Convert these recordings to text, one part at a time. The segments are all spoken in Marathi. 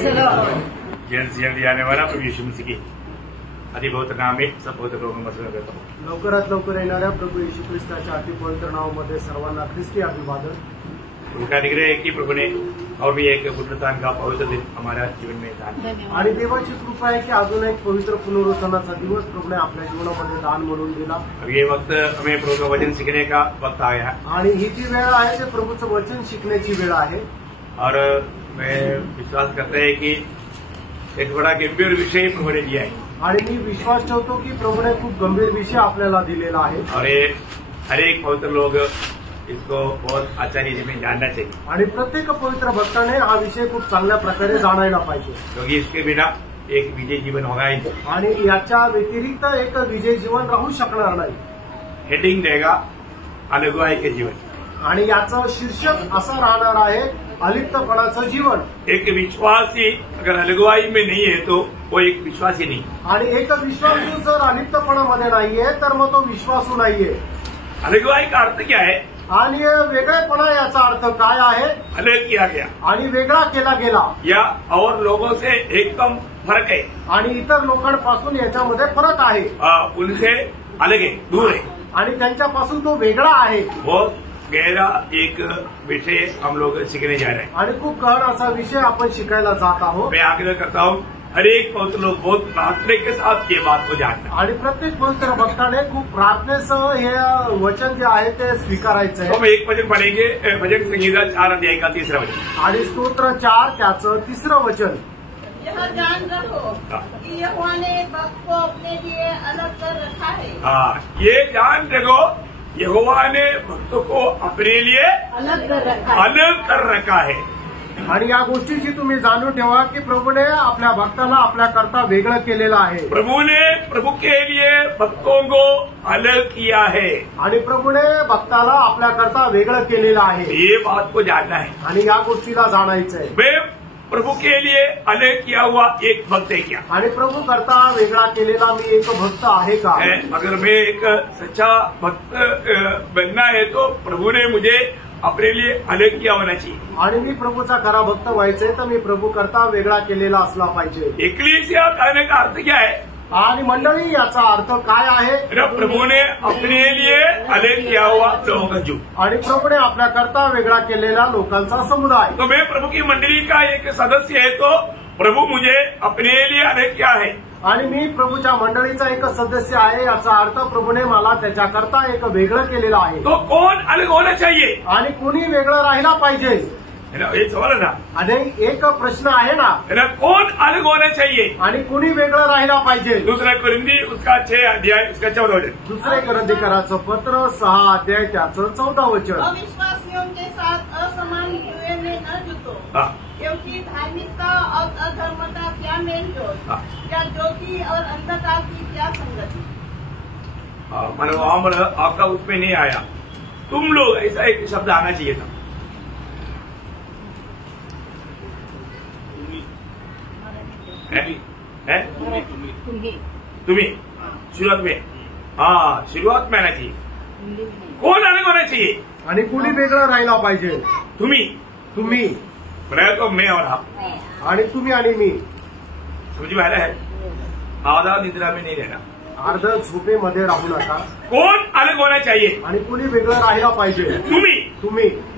जल्द से जल्द आने वाला प्रभु यीशु मसीह की अति पवित्र नाम में सब पवित्र लोगों में मसला करता हूँ। लवकरात लवकर येणाऱ्या प्रभू येशू ख्रिस्ताच्या अति पवित्र नावामध्ये सर्वांना ख्रिस्ती अभिवादन। उनका निग्रह है कि प्रभु ने और भी एक पुनरुत्थान का पवित्र दिन हमारा जीवन में दान आणि देवाची कृपा आहे की अजून एक पवित्र पुनरुत्थानाचा दिवस प्रभूने आपल्या जीवनामध्ये दान म्हणून दिला। अब ये वक्त हमें प्रभु का वचन सीखने का वक्त आ गया आणि ही जी वेळ आहे ते प्रभूचं वचन शिकण्याची वेळ आहे। और मैं विश्वास करता है कि एक बड़ा गंभीर विषय प्रभु ने दिया है आणि मी विश्वास ठेवतो की प्रभूने खूप गंभीर विषय आपल्याला दिलेला आहे और ये हर एक पवित्र लोग इसको बहुत अच्छा रीति में जानना चाहिए आणि प्रत्येक पवित्र भक्ताने हा विषय खूप चांगल्या प्रकारे जाणायला पाहिजे, क्योंकि इसके बिना एक विजय जीवन होगा ही नहीं। आणि याच्या व्यतिरिक्त एक विजय जीवन राहू शकणार नाही। हेडिंग रहेगा अलगुवाई के जीवन, आणि याचं शीर्षक असं राहणार आहे अलिप्तपणाचं जीवन। एक विश्वासी अगर अलगुवाई में नहीं है तो वो एक विश्वासी नहीं, आणि एक विश्वासू जर अलिप्तपणामध्ये नाहीये तर मग तो विश्वासू नाहीये। अलगुवाई का अर्थ क्या है? आणि वेगळेपणा याचा अर्थ काय आहे? अलग किया गया आणि वेगळा केला गेला या और लोगों से एकदम फर्क है आणि इतर लोकांपासून याच्यामध्ये फरक आहे। उनसे अलग है, दूर है आणि त्यांच्यापासून तो वेगळा आहे। बहुत गहरा एक विषय हम लोग सीखने जा रहे हैं आणि खूप गहन असा विषय आपण शिकायला जात आहोत। मैं आग्रह करता हूँ हर एक पवित्र लोग बहुत प्रार्थना के साथ ये बात को जानना आणि प्रत्येक पवित्र भक्ताने खूप प्रार्थनेसह हे वचन जे आहे ते स्वीकारायचं आहे। हम एक भजन पढ़ेंगे, भजन संहिता 4 अध्याय का 3रा वचन आणि स्तोत्र 4 त्याचं 3रं वचन। यह जान रखो कि यहोवा ने भक्त को अपने लिए अलग कर रखा है। ये जान रखो यहोवा ने भक्तों को अपने लिए अलग कर रखा है। आणि या गोष्टीची तुम्ही जाणून ठेवा की प्रभूने आपल्या भक्ताला आपल्या करता वेगळं केलेलं आहे। प्रभु ने प्रभु के लिए भक्तों को अलग किया है आणि प्रभूने भक्ताला आपल्या करता वेगळं केलेलं आहे। ये बात को जानना है आणि या गोष्टीला जाणायचं आहे। मैं प्रभु के लिए अलग किया हुआ एक भक्त है क्या? आणि प्रभू करता वेगळा केलेला मी एक भक्त आहे का? अगर मैं एक सच्चा भक्त बनना है तो प्रभु ने मुझे अपने लिए अलग किया होना चाहिए। आणि मी प्रभूचा खरा भक्त व्हायचंय तर मी प्रभू करता वेगळा केलेला असला पाहिजे। एक्लीसिया कहने का अर्थ क्या है? आणि मंडळी याचा अर्थ काय आहे? प्रभु ने अपने लिए अलग किया हुआ लोगों का झुंड, आणि प्रभूने आपल्या करता वेगळा केलेला लोकांचा समुदाय। तो मैं प्रभु की मंडली का एक सदस्य है तो प्रभु मुझे अपने लिए अलग किया है। आणि मी प्रभूच्या मंडळीचा एक सदस्य आहे याचा अर्थ प्रभूने मला त्याच्याकरता एक वेगळं केलेलं आहे। तो कौन अलग होना चाहिए? आणि कुणी वेगळं राहिला पाहिजे? एक सवाल है ना, आणि एक प्रश्न आहे ना, कौन अलग होना चाहिए आणि कुणी वेगळं राहिला पाहिजे? दूसरा कुरिन्दी उसका 6 अध्याय उसका 14 वचन। दुसरे कुरिन्दीकराचं पत्र 6 अध्याय त्याचं 14 वचन। अविश्वासियों के साथ असमान हुए में न जुटो, क्योंकि धार्मिकता और अधर्मता क्या मेलजोल, क्या ज्योति और अंधकार की क्या संगति। मतलब आपका उसमें नहीं आया, तुम लोग ऐसा एक शब्द आना चाहिए था। तुम्ही शुरुआत में, शुरुआत में आना चाहिए। कौन अलग होना चाहिए? आणि कुणी वेगळं राहिला पाहिजे? तुम्ही मैं तो मैं और आप, आणि तुम्ही आणि मी। समझ में आ रहा है? आधा निद्रा में नहीं रहना, अर्ध झोपेमध्ये राहू नका। कौन अलग होना चाहिए? आणि कुणी वेगळं राहिला पाहिजे?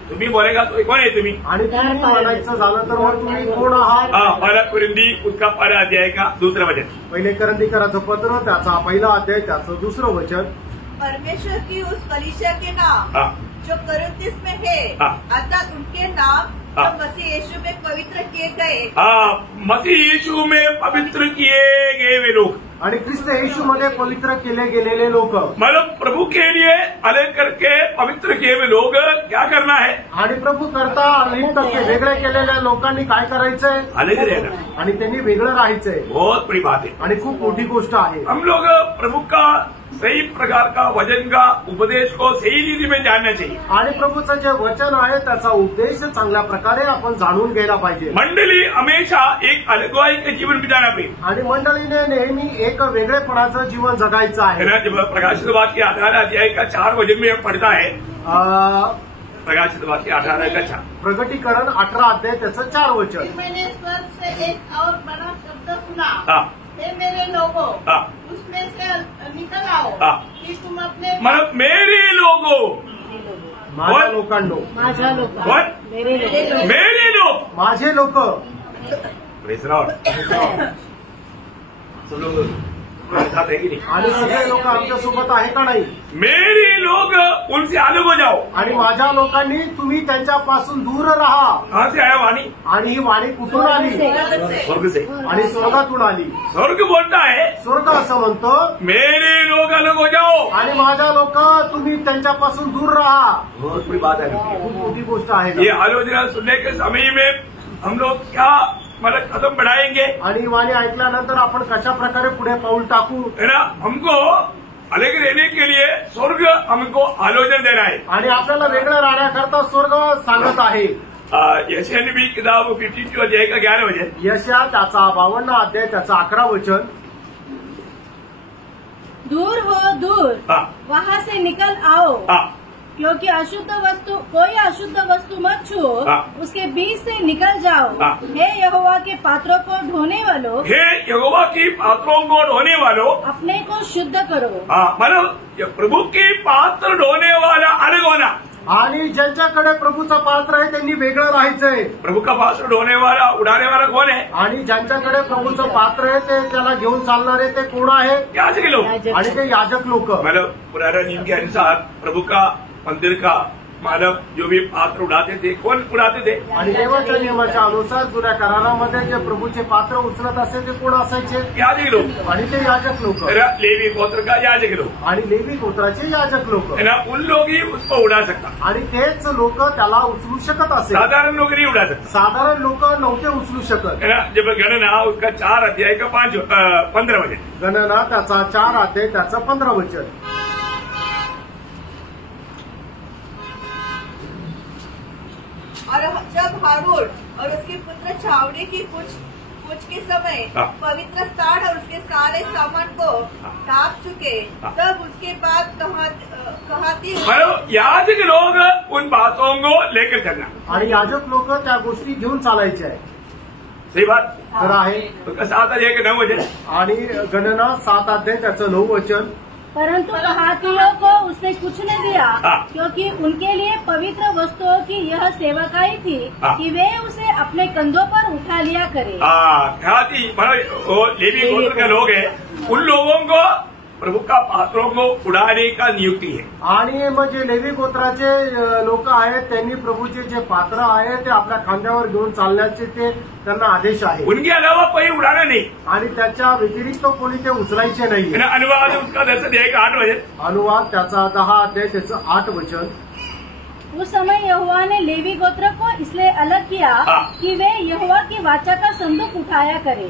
तुम्ही बोलेगा तो कौन है तुम्ही? आणि तुम्ही म्हणायचं झालं तर मग तुम्ही कोण आहात? पहला कुरिन्दी उसका 1 अध्याय का 2रा वचन। पहिले कुरिन्दीकराचं पत्र त्याचा 1 अध्याय त्याचं 2रं वचन। परमेश्वर की उस कलीसिया के नाम जो कुरिन्थिस में है, अर्थात उनके नाम जो मसीह यीशु में पवित्र किए गए। मसीह यीशु में पवित्र किए गए वे लोग, आणि ख्रिस्त येशू मध्ये पवित्र केले गेलेले लोक। मतलब प्रभु के लिए अलग करके पवित्र किए हुए लोग क्या करना है? आणि प्रभू करता अलिप्त वेगळे केलेल्या लोकांनी काय करायचंय? अलग रहना, आणि त्यांनी वेगळं राहायचंय। बहुत बड़ी बात है आणि खूप मोठी गोष्ट आहे। हम लोग प्रभु का सही प्रकार का वचन का उपदेश को सही रीति में जानना चाहिए। आणि प्रभूचं जे वचन आहे त्याचा उपदेश चांगल्या प्रकारे आपण जाणून घ्यायला पाहिजे। मंडली हमेशा एक अलगवाई के जीवन बिताना पाहिजे, आणि मंडळीने नेहमी एक वेगळेपणाचं जीवन जगायचं आहे। जब प्रकाशित वाक्य 18 अध्याय का 4 वचन में पढ़ता है, प्रकाशित वाक्य 18 प्रगटीकरण 18 अध्याय त्याचं 4 वचन. फिर मैंने स्वर्ग से एक और बड़ा शब्द सुना, हाँ। हे मेरे लोगों, हाँ। उसमें से निकल आओ, हाँ। कि तुम अपने मतलब मेरे लोगों, माझ्या लोकांनो, माझ्या लोक, What? मेरे लोक, मेरे लोग, माझे लोक. Praise the Lord. सब लोग हमारे साथ है कि नहीं? आणि सगळे लोक आमच्या सोबत आहे का नाही? मेरे लोग उनसे अलग हो जाओ. आणि माझ्या लोकांनी तुम्ही त्यांच्यापासून दूर राहा. कहाँ से आया वाणी? आणि ही वाणी कुठून आली? स्वर्ग से. आणि स्वर्गातून आली. स्वर्ग बोलता है स्वर्ग असं म्हणतो, मेरे लोग अलग हो जाओ. आणि माझ्या लोक तुम्ही त्यांच्यापासून दूर राहा. बहुत बड़ी बात है. खूप मोठी गोष्ट आहे ये ना. आलोचना सुनने के समय में हम लोग क्या मतलब कदम बढ़ाएंगे, आणि ही वाणी ऐकल्यानंतर आपण कशा प्रकारे पुढे पाऊल टाकू? है ना? हमको अलग रहने के लिए स्वर्ग हमको आलोचना दे रहा है. आणि आपल्याला वेगळं राहण्याकरता स्वर्ग सांगत आहे. यशायाह नबी किताब 52 अध्याय का 11 वचन. यशया त्याचा 52 अध्याय त्याचा 11 वचन. दूर हो दूर, हाँ. वहाँ से निकल आओ, हाँ. क्योंकि अशुद्ध वस्तु, कोई अशुद्ध वस्तु मत छुओ, हाँ। उसके बीच से निकल जाओ. हाँ। हे यहोवा के पात्रों को ढोने वालों, हे यहोवा की पात्रों को ढोने वालों. अपने को शुद्ध करो. मतलब ये प्रभु की पात्र ढोने वाला अलग होना. आणि ज्यांच्याकडे प्रभूचं पात्र आहे त्यांनी वेगळं राहायचंय. प्रभु का पात्र ढोने वाला उड़ाने वाला कौन है? आणि ज्यांच्याकडे प्रभूचं पात्र आहे ते त्याला घेऊन चालणारे ते कोण आहे? याजक लोग. आणि ते याजक लोक. मतलब पुराने नियम के अनुसार प्रभु का मंदिर का मानव जो भी पात्र उड़ाते थे, कौन उड़ाते थे? आणि देवाच्या नियमाच्या अनुसार जुन्या करारामध्ये जे प्रभूचे पात्र उचलत असे ते कोण असायचे? याजक लोग. आणि ते याजक लोक. है ना? लेवी गोत्र का याजक लोग, आणि लेवी गोत्राचे याजक लोक. है ना? उन लोग ही उसको उड़ा सकता. आणि तेच लोक त्याला उचलू शकत असे. साधारण लोग नहीं उड़ा सकता. साधारण लोक नव्हते उचलू शकत. है ना? जब गणना उसका 4 अध्याय का 15 वचन. गणना त्याचा 4 अध्याय त्याचा 15 वचन. और जब हारून और उसके पुत्र छावनी की कुछ के समय हाँ। पवित्र स्थान और उसके सारे सामान को ढांप चुके, हाँ। तब उसके बाद कहाती मतलब याजक लोग उन बातों को लेकर चलना. आणि याजक लोक त्या गोष्टी घेऊन चालायच्या आहे. सही बात. तर आहे. उसका 7 अध्याय के 9 वचन. आणि गणना 7 अध्याय त्याचं 9 वचन. परंतु कहातियों को उसने कुछ न दिया, हाँ। क्योंकि उनके लिए पवित्र वस्तुओं की यह सेवकाई थी हाँ। कि वे उसे अपने कंधों पर उठा लिया करे. ख्याति मतलब वो लेवी गोत्र के लोग हैं, उन लोगों को प्रभु का पात्रों को उड़ाने का नियुक्ती है. आणि मग जे लेवी गोत्राचे लोक आहेत त्यांनी प्रभूचे जे पात्र आहे ते आपल्या खांद्यावर घेऊन चालण्याचे ते त्यांना आदेश आहे. उनके अलावा कोई उड़ाना नहीं. आणि त्याच्या व्यतिरिक्त कोणी ते उचलायचे नाही. अनुवाद उसका 10 अध्याय का 8 वचन. अनुवाद त्याचा 10 अध्याय त्याचं 8 वचन. उस समय यहोवा ने लेवी गोत्र को इसलिए अलग किया हाँ। कि वे यहोवा की वाचा का संदूक उठाया करे.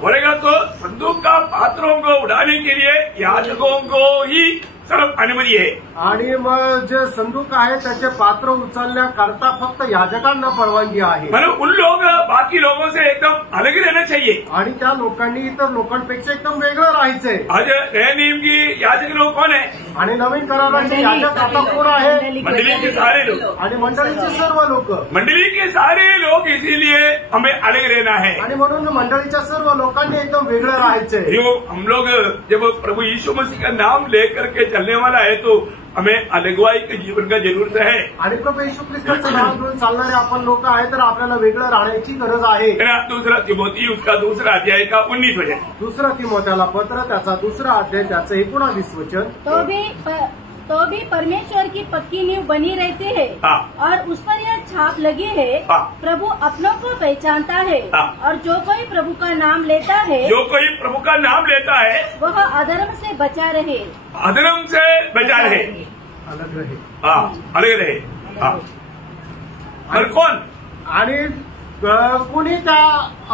बोलेगा तो संदूक का पात्रों को उड़ाने के लिए याजकों को ही सर्व अनुमति है. आणि मग जे संदूक आहे त्याचे पात्र उचलण्याकरता फक्त याजकांना परवानगी आहे. मतलब उन लोग बाकी लोगों से एकदम अलग रहना चाहिए. आणि त्या लोकांनी इतर लोकांपेक्षा एकदम वेगळं राहायचंय. आज नए नियम की याजक लोग कौन है? आणि नवीन कराराचे याजक आता कोण आहे? मंडली के सारे लोग. आणि मंडळीचे सर्व लोक. मंडली के सारे लोग, इसीलिए हमें अलग रहना है. आणि म्हणून मंडळीच्या सर्व लोकांनी एकदम वेगळं राहायचंय. जो हम लोग जब प्रभु यीशु मसीह का नाम लेकर के चलने वाला है तो हमें अलगवाई के जीवन का जरूरत है. आणि प्रभू येशू ख्रिस्ताचं नाव घेऊन चालणारे आपण लोक आहे तर आपल्याला वेगळं राहण्याची गरज आहे. दूसरा तिमोथी उसका 2 अध्याय का 19 वचन. दुसरा तिमोथ्याला पत्र त्याचा 2 अध्याय त्याचं 19 वचन. तो भी परमेश्वर की पक्की नींव बनी रहती है. हाँ। और उस पर यह छाप लगी है, हाँ। प्रभु अपनों को पहचानता है. हाँ। और जो कोई प्रभु का नाम लेता है, जो कोई प्रभु का नाम लेता है वह अधर्म से बचा रहे. अधर्म से बचा रहे. अलग रहे. अलग रहे. और कौन? आणि कुणी त्या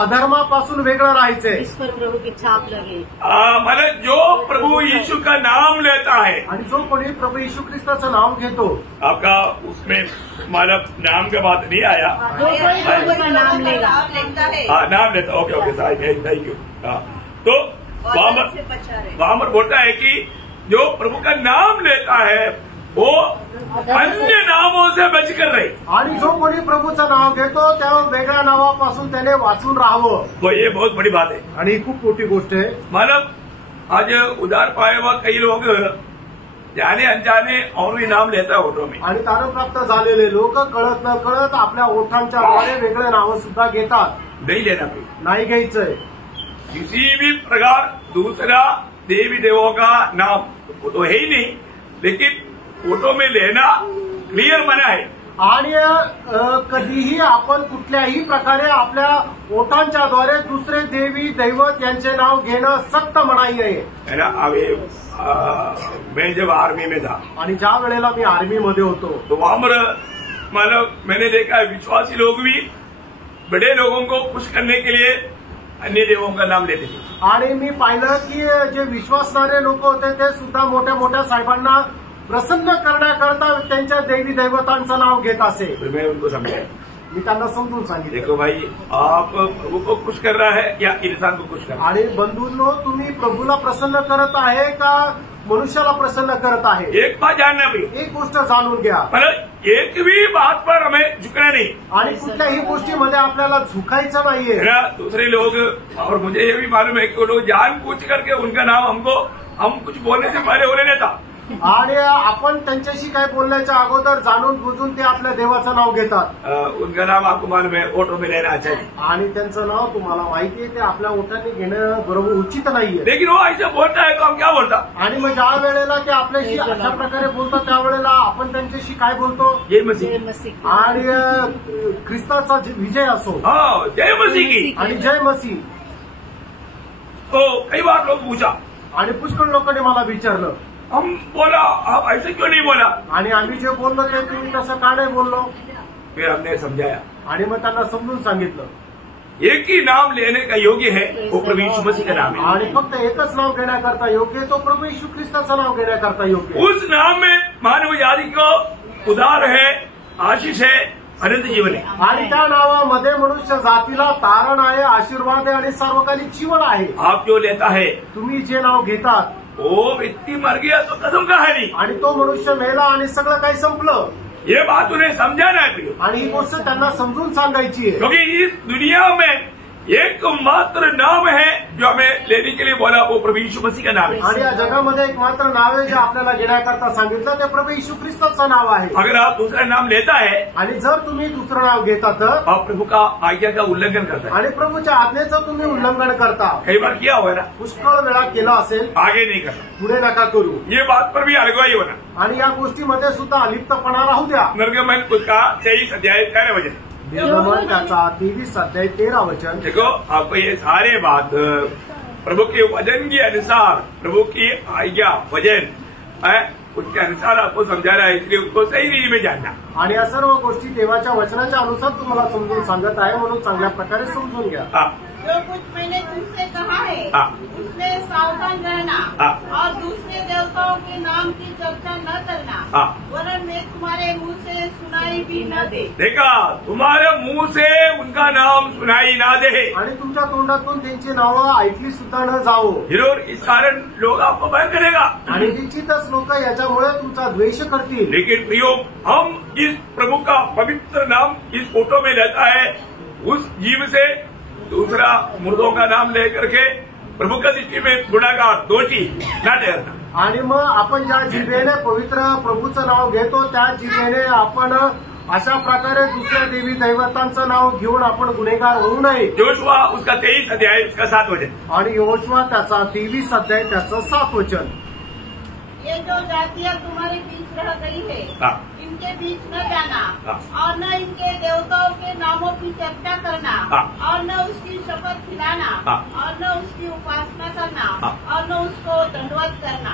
अधर्मापासून वेगळं राहायचंय. इस पर प्रभु की छाप लगे. मतलब जो प्रभु यीशु का नाम लेता है. आणि जो कोणी प्रभू येशू ख्रिस्ताचं नाव घेतो. आपका उसमें मतलब नाम का बात नहीं आया. जो कोई प्रभु का नाम लेगा, लेता है नाम लेता. Okay thank you. तो वहां पर बोलता है कि जो प्रभु का नाम लेता है वो अन्य नामों से बचकर रहे. आणि जो कोणी प्रभूचं नाव घेतो त्या वेगळ्या नावापासून त्याने वाचून राहावं. तो ये बहुत बड़ी बात है. आणि ही खूप मोठी गोष्ट आहे. मतलब आज उधार पाए हुआ कई लोग जाने अनजाने और भी नाम लेता है ओटो में. आणि तारणप्राप्त झालेले लोक कळत न कळत आपल्या ओठांच्या द्वारे वेगळे नावं सुद्धा घेतात. नहीं लेना चाहिए. नाही घ्यायचंय. किसी भी प्रकार दूसरा देवी देवों का नाम तो है ही नहीं, लेकिन ओटो में लेना क्लियर मना है. आणि कधीही आपण कुठल्याही प्रकारे आपल्या ओठांच्याद्वारे दुसरे देवी दैवत यांचे नाव घेणं सक्त मनाई आहे. है ना. अभी मैं जब आर्मी में था आणि ज्या वेळेला मी आर्मीमध्ये होतो तो वहां पर मतलब मैंने देखा विश्वासी लोग भी बड़े लोगों को खुश करने के लिए अन्य देवों का नाम लेते थे. आणि मी पाहिलं की जे विश्वासणारे लोक होते ते सुद्धा मोठ्या मोठ्या साहेबांना प्रसन्न करण्याकरता त्यांच्या देवी दैवतांचं नाव घेत असे. तो मैं उनको समझाया. मी त्यांना समजून सांगितलं. देखो भाई, आप प्रभु को खुश कर रहा है या इंसान को खुश कर रहा है. आणि बंधूंनो, तुम्ही प्रभूला प्रसन्न करत आहे का मनुष्याला प्रसन्न करत आहे. एक बात जानना भाई, एक गोष्ट जाणून घ्या. मतलब एक भी बात पर हमें झुकना नहीं. आणि कुठल्याही गोष्टीमध्ये आपल्याला झुकायचं नाहीये. है ना. दूसरे लोग, और मुझे ये भी मालूम है कि वो लोग जान पूछ करके उनका नाम हम कुछ बोलने से पहले होने देता. आणि आपण त्यांच्याशी काय बोलण्याच्या अगोदर जाणून बुजून ते आपल्या देवाचं नाव घेतात. उनका नाम आपको मालूम है ओटो में लेना चाहिए. आणि त्यांचं नाव तुम्हाला माहिती आहे ते आपल्या ओठाने घेणं बरोबर उचित नाहीये. लेकिन वो ऐसे बोलता है तो हम क्या बोलता. आणि मग ज्या वेळेला ते आपल्याशी अशा प्रकारे बोलतात त्यावेळेला आपण त्यांच्याशी काय बोलतो. जय मसीह. आणि ख्रिस्ताचा विजय असो. जय मसीह की. आणि जय मसीह. तो कई बार लोग पूछा आणि पुष्कळ लोकांनी मला विचारलं, हम बोला आप ऐसे क्यों नहीं बोला. आणि आम्ही जे बोललो ते तुम्ही तसं का नाही बोललो. फिर हमने समझाया. आणि मग त्यांना समजून सांगितलं, एक ही नाम लेने का योग्य है वो प्रभु यीशु मसीह का नाम है. आणि फक्त एकच नाव घेण्याकरता योग्य तो प्रभू येशू ख्रिस्ताचं नाव घेण्याकरता योग्य. उस नाम में मानव जाति को उद्धार है, आशीष है, अनंत जीवन है. आणि त्या नावामध्ये मनुष्य जातीला तारण आहे, आशीर्वाद आहे आणि सार्वकालिक जीवन आहे. आप जो लेता है तुम्ही जे नाव घेतात वो व्यक्ति मर गया तो कसम कहानी. आणि तो मनुष्य मेला आणि सगळं काही संपलं. ये बात उन्हें समझाना है. आणि ही गोष्ट त्यांना समजून सांगायची आहे. क्योंकि इस दुनिया में एकमात्र नाम है जो हमें लेने के लिए बोला, वो प्रभु यीशु मसीह का नाम है. आणि या जगामध्ये एक मात्र नाव आहे जे आपल्याला घेण्याकरता सांगितलं ते प्रभू येशू ख्रिस्ताचं नाव आहे. अगर आप दूसरा नाम लेता है आणि जर तुम्ही दुसरं नाव घेता तर आप प्रभु का आज्ञा का उल्लंघन करता है. आणि प्रभूच्या आज्ञेचं तुम्ही उल्लंघन करता. कई बार किया हुआ है ना. पुष्कळ वेळा केला असेल. आगे नहीं करना. पुढे नका करू. ये बात पर भी अलगवाई होना. आणि या गोष्टीमध्ये सुद्धा अलिप्तपणा राहू द्या. निर्गमन उसका 23 अध्याय 13 वचन. निर्गमन त्याचा 23 अध्याय 13 वचन. देखो, आपको ये सारे बात प्रभु के वचन के अनुसार, प्रभु की आज्ञा वचन उसके अनुसार आपको समझाना है, इसलिए उसको सही रीति में जानना. आणि या सर्व गोष्टी देवाच्या वचनाच्या अनुसार तुम्हाला समजून सांगत आहे, म्हणून चांगल्या प्रकारे समजून घ्या. जो कुछ मैंने तुमसे कहा है उसमें सावधान रहना और दूसरे देवताओं के नाम की चर्चा न करना, वरन मैं तुम्हारे मुंह से सुनाई भी न दे. देखा, तुम्हारे मुंह से उनका नाम सुनाई ना दे. आणि तुमच्या तोंडातून त्यांची नावं ऐकली सुद्धा न जावो. जरूर इस कारण लोग आपको भय करेगा. आणि निश्चितच लोक याच्यामुळे तुमचा द्वेष करतील. लेकिन प्रियो, हम इस प्रभु का पवित्र नाम इस फोटो में लेता है, उस जीव से दूसरा मुर्दों का नाम लेकर के प्रभु का दृष्टि में गुनाहगार, दोषी न ठहरना. आणि मग आपण ज्या जिभेने पवित्र प्रभूचं नाव घेतो त्या जिभेने आपण अशा प्रकारे दुसऱ्या देवी दैवतांचं नाव घेऊन आपण गुन्हेगार होऊ नये. योशुआ उसका 23 अध्याय उसका 7 वचन. आणि योशुआ त्याचा 23 अध्याय त्याचं 7 वचन. ये जो जातियां तुम्हारे बीच रह गई है इनके बीच न जाना और न इनके देवताओं के नामों की चर्चा करना और न उसकी शपथ खिलाना और न उसकी उपासना करना और न उसको दंडवत करना.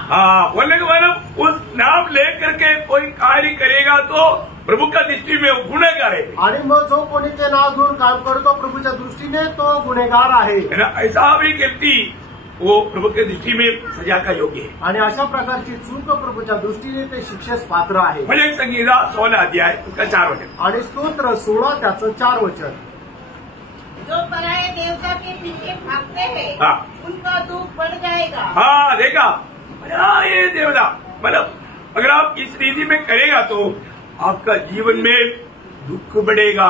बोलने के मतलब उस नाम लेकर के कोई कार्य करेगा तो प्रभु का दृष्टि में गुनहगार है. आणि मग जो कोणी ते नाव घेऊन काम करतो प्रभूच्या दृष्टीने तो गुन्हेगार आहे. ऐसा भी व्यक्ति वो प्रभु के दृष्टि में सजा का योग्य है. आणि अशा प्रकारची चूक प्रभूच्या दृष्टीने ते शिक्षेस पात्र आहे. भजन संगीता 16 अध्याय उसका 4 वचन. आणि स्तोत्र 16 त्याचं 4 वचन. जो पराये देवता के पीछे भागते हैं उनका दुख बढ़ जाएगा. देखा, ये देवता मतलब अगर आप इस रीति में करेगा तो आपका जीवन में दुख बढ़ेगा।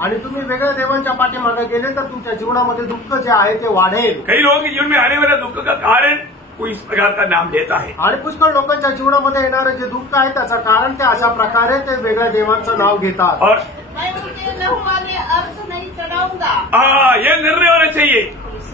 आणि तुम्ही वेगळ्या देवांच्या पाठीमागे गेले तर तुमच्या जीवनामध्ये दुःख जे आहे ते वाढेल। कई लोगों के जीवन में आने वाला दुख का कारण कोई इस प्रकार का नाम लेता है। आणि पुष्कळ लोकांच्या जीवनामध्ये येणारे जे दुःख आहे त्याचं कारण ते अशा प्रकारे ते वेगळ्या देवांचं नाव घेतात। और मैं उनके लहू वाले अर्थ नहीं चढ़ाऊंगा। ये निर्णय होना चाहिए।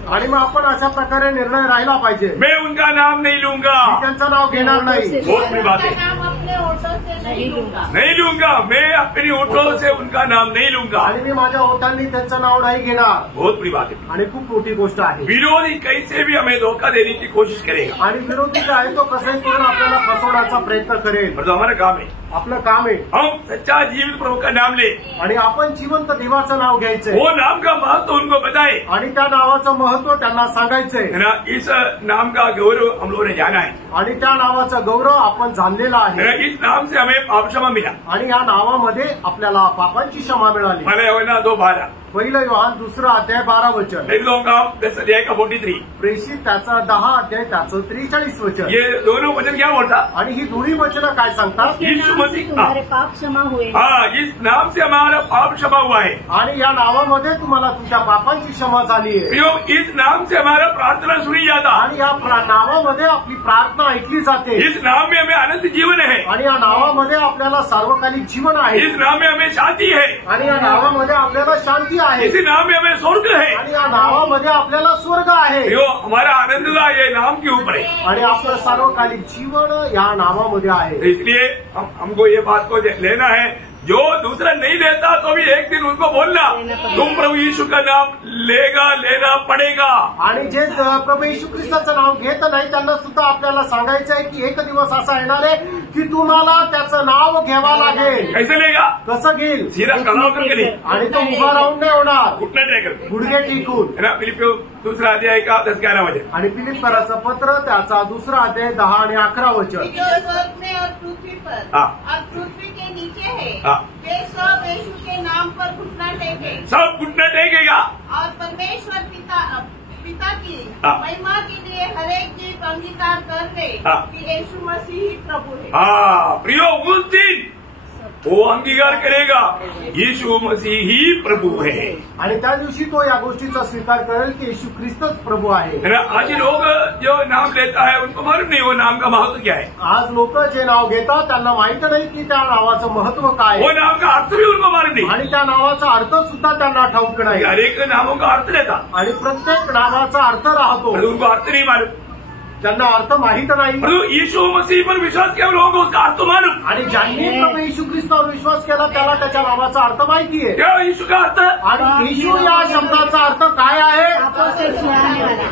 आणि मग आपण अशा प्रकारे निर्णय राहिला पाहिजे। मैं उनका नाम नहीं लूंगा, मी त्यांचं नाव घेणार नाही। बहुत बड़ी बात है। नाम अपने होठों से नहीं लूंगा। नहीं लूंगा, मैं अपनी होठों से उनका नाम नहीं लूंगा। आणि मी माझ्या ओठांनी त्यांचं नाव नाही घेणार। बहुत बड़ी बात है। आणि खूप मोठी गोष्ट आहे। विरोधी कैसे भी हमें धोखा देने की कोशिश करेगा, आणि विरोधी जो आहे तो कसंही करून आपल्याला फसवण्याचा प्रयत्न करेल। पर तो हमारा काम है, आपलं काम आहे हम सच्चा जीवित प्रभु का नाम ले, आणि आपण जिवंत देवाचं नाव घ्यायचंय। वो नाम का महत्व उनको बताए, आणि त्या नावाचं महत्व त्यांना सांगायचंय। है ना। इस नाम का गौरव हम लोगों ने जाना है, आणि त्या नावाचा गौरव आपण जाणलेला है ना। आहे। इस नाम से हमें पाप क्षमा मिला। आणि या नावामध्ये आपल्याला पापांची क्षमा मिळाली। मैंने योना 2:12, पहिलं योहान 2 अध्याय 12 वचन, प्रेरितों का 10 अध्याय का 43। प्रेषित त्याचा 10 अध्याय त्याचं 43 वचन। ये दोनों वचन क्या बोलता? आणि ही दोन्ही वचनं काय सांगतात? यीशु मसीह, तुम्हारे पाप क्षमा हुए। हाँ, इस नाम से हमारा पाप क्षमा हुआ है। आणि या नावामध्ये तुम्हाला तुमच्या पापांची क्षमा झाली आहे। प्रियो, इस नाम से हमारा प्रार्थना सुनी जाता, आणि या नावामध्ये आपली प्रार्थना ऐकली जाते। इस नाम में हमें अनंत जीवन है, आणि या नावामध्ये आपल्याला सार्वकालिक जीवन आहे। इस नाम में हमें शांति है, आणि या नावामध्ये आपल्याला शांती आहे। इस नाम में हमें स्वर्ग है। आणि या नावामध्ये आपल्याला स्वर्ग आहे। प्रियो, हमारा आनंद का ये नाम के ऊपर है। आणि आपलं सार्वकालिक जीवन या नावामध्ये आहे। तो इसलिए हमको ये बात को लेना है, जो दूसरा नहीं लेता तो भी एक दिन उनको बोलना, तुम प्रभु यीशु का नाम लेना पड़ेगा। आणि जे प्रभू येशू ख्रिस्ताचं नाव घेत नाही त्यांना सुद्धा आपल्याला सांगायचं आहे की एक दिवस असा येणार आहे की तुम्हाला त्याचं नाव घ्यावं लागेल। कैसे लेगा? कसं घेईल? सीधा खड़ा होकर के नहीं, आणि तो उभा राहून नाही होणार, घुटने टेकर, गुडघे टेकून। है ना। फिलिपियो 2 अध्याय का 10-11 वचन। आणि फिलिप्पीचं पत्र त्याचा 2 अध्याय 10 आणि 11 वचन। जो स्वर्ग में और पृथ्वी पर हाँ। और पृथ्वी के नीचे है, हाँ। वे सब यीशु के नाम पर घुटना टेके सब घुटने टेकेगा और परमेश्वर पिता की हाँ। महिमा के लिए हर एक जीव अंगीकार कर ले हाँ। कि यीशु मसीह ही प्रभु है। हाँ प्रियो, उस दिन वो अंगीकार करेगा यीशु मसीह ही प्रभु है। आणि त्या दिवशी तो या गोष्टीचा स्वीकार करेल की येशू ख्रिस्तच प्रभू आहे। है ना। आज लोग जो नाम लेता है उनको मालूम नहीं वो नाम का महत्व क्या है। आज लोक जे नाव घेतात त्यांना माहित नाही की त्या नावाचं महत्व काय वो आहे। नाम का अर्थ भी उनको मालूम नहीं। आणि त्या नावाचा अर्थ सुद्धा त्यांना ठाऊक नाही। हर एक नामों का अर्थ लेता, आणि प्रत्येक नावाचा अर्थ राहतो, पर उनको अर्थ नहीं मालूम। त्यांना अर्थ माहित नाही। परंतु यीशु मसीह पर विश्वास किया लोगों को उसका अर्थ मालूम। आणि ज्यांनी प्रभू येशू ख्रिस्तावर विश्वास केला त्याला त्याच्या नावाचा अर्थ माहिती आहे। क्या यीशु का अर्थ? आणि येशू या शब्दाचा अर्थ काय आहे? पापों से छुड़ाने वाला,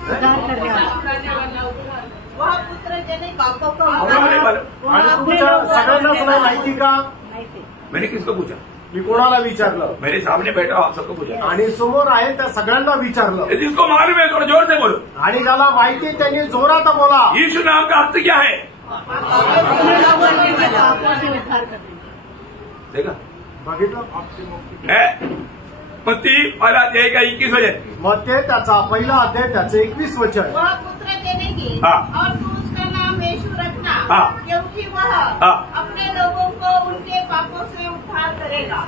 उद्धार करने वाला। वह पुत्र जने पापों का हमको नहीं मालूम। आणि तुमच्या सगळ्यांना सुद्धा माहिती का? मैंने किसको पूछा? मी कोणाला विचारलं? मेरे सामने बैठा आप सबको पूछा। आणि समोर आहे त्या सगळ्यांना विचारलं। जिसको मालूम है थोड़ा जोर से बोलो। आणि ज्याला माहिती आहे त्यांनी जोरात बोला। यीशु नाम का अर्थ क्या है? पापों से उद्धार करने। देखा बघितलं? है मत्ती 1 का 21 वचन। मग ते त्याचा पहिला अध्याय त्याचं 21 वचन। वह पुत्र देनेगी हाँ। और तू उसका नाम यीशु रखना, हाँ। क्योंकि वह हाँ। अपने लोगों को उनके पापों से उद्धार करेगा।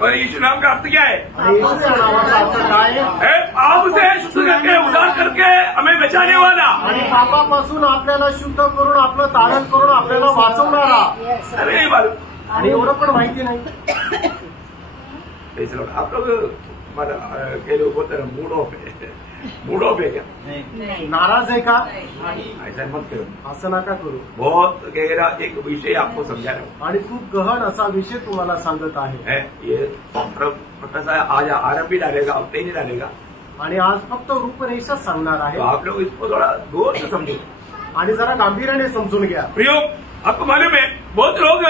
और यीशु नाम का अर्थ क्या है? आणि येशूच्या नावाचा अर्थ काय आहे? पाप से शुद्ध करके उद्धार करके हमें बचाने वाला। आणि पापापासून आपल्याला शुद्ध करून आपलं तारण करून आपल्याला वाचवणारा। अरे नहीं मालूम। आणि एवढं पण माहिती नाही। आप लोग हमारा के लोग बोलते हैं मूड ऑफ है, मूड ऑफ है क्या? नाराज आहे का? ऐसा मत करो, असं नका करू। बहुत गहरा एक विषय आपको समझा रहा हूँ। आणि खूप गहन असा विषय तुम्हाला सांगत आहे। है ये छोटा सा आज आरंभ भी डालेगा, अब नहीं डालेगा। आणि आज फक्त रूपरेषा सांगणार तो आहे। आप लोग इसको थोड़ा गौर से समझो। आणि जरा गांभीर्याने समजून घ्या। प्रियो, आपको मालूम है बहुत लोग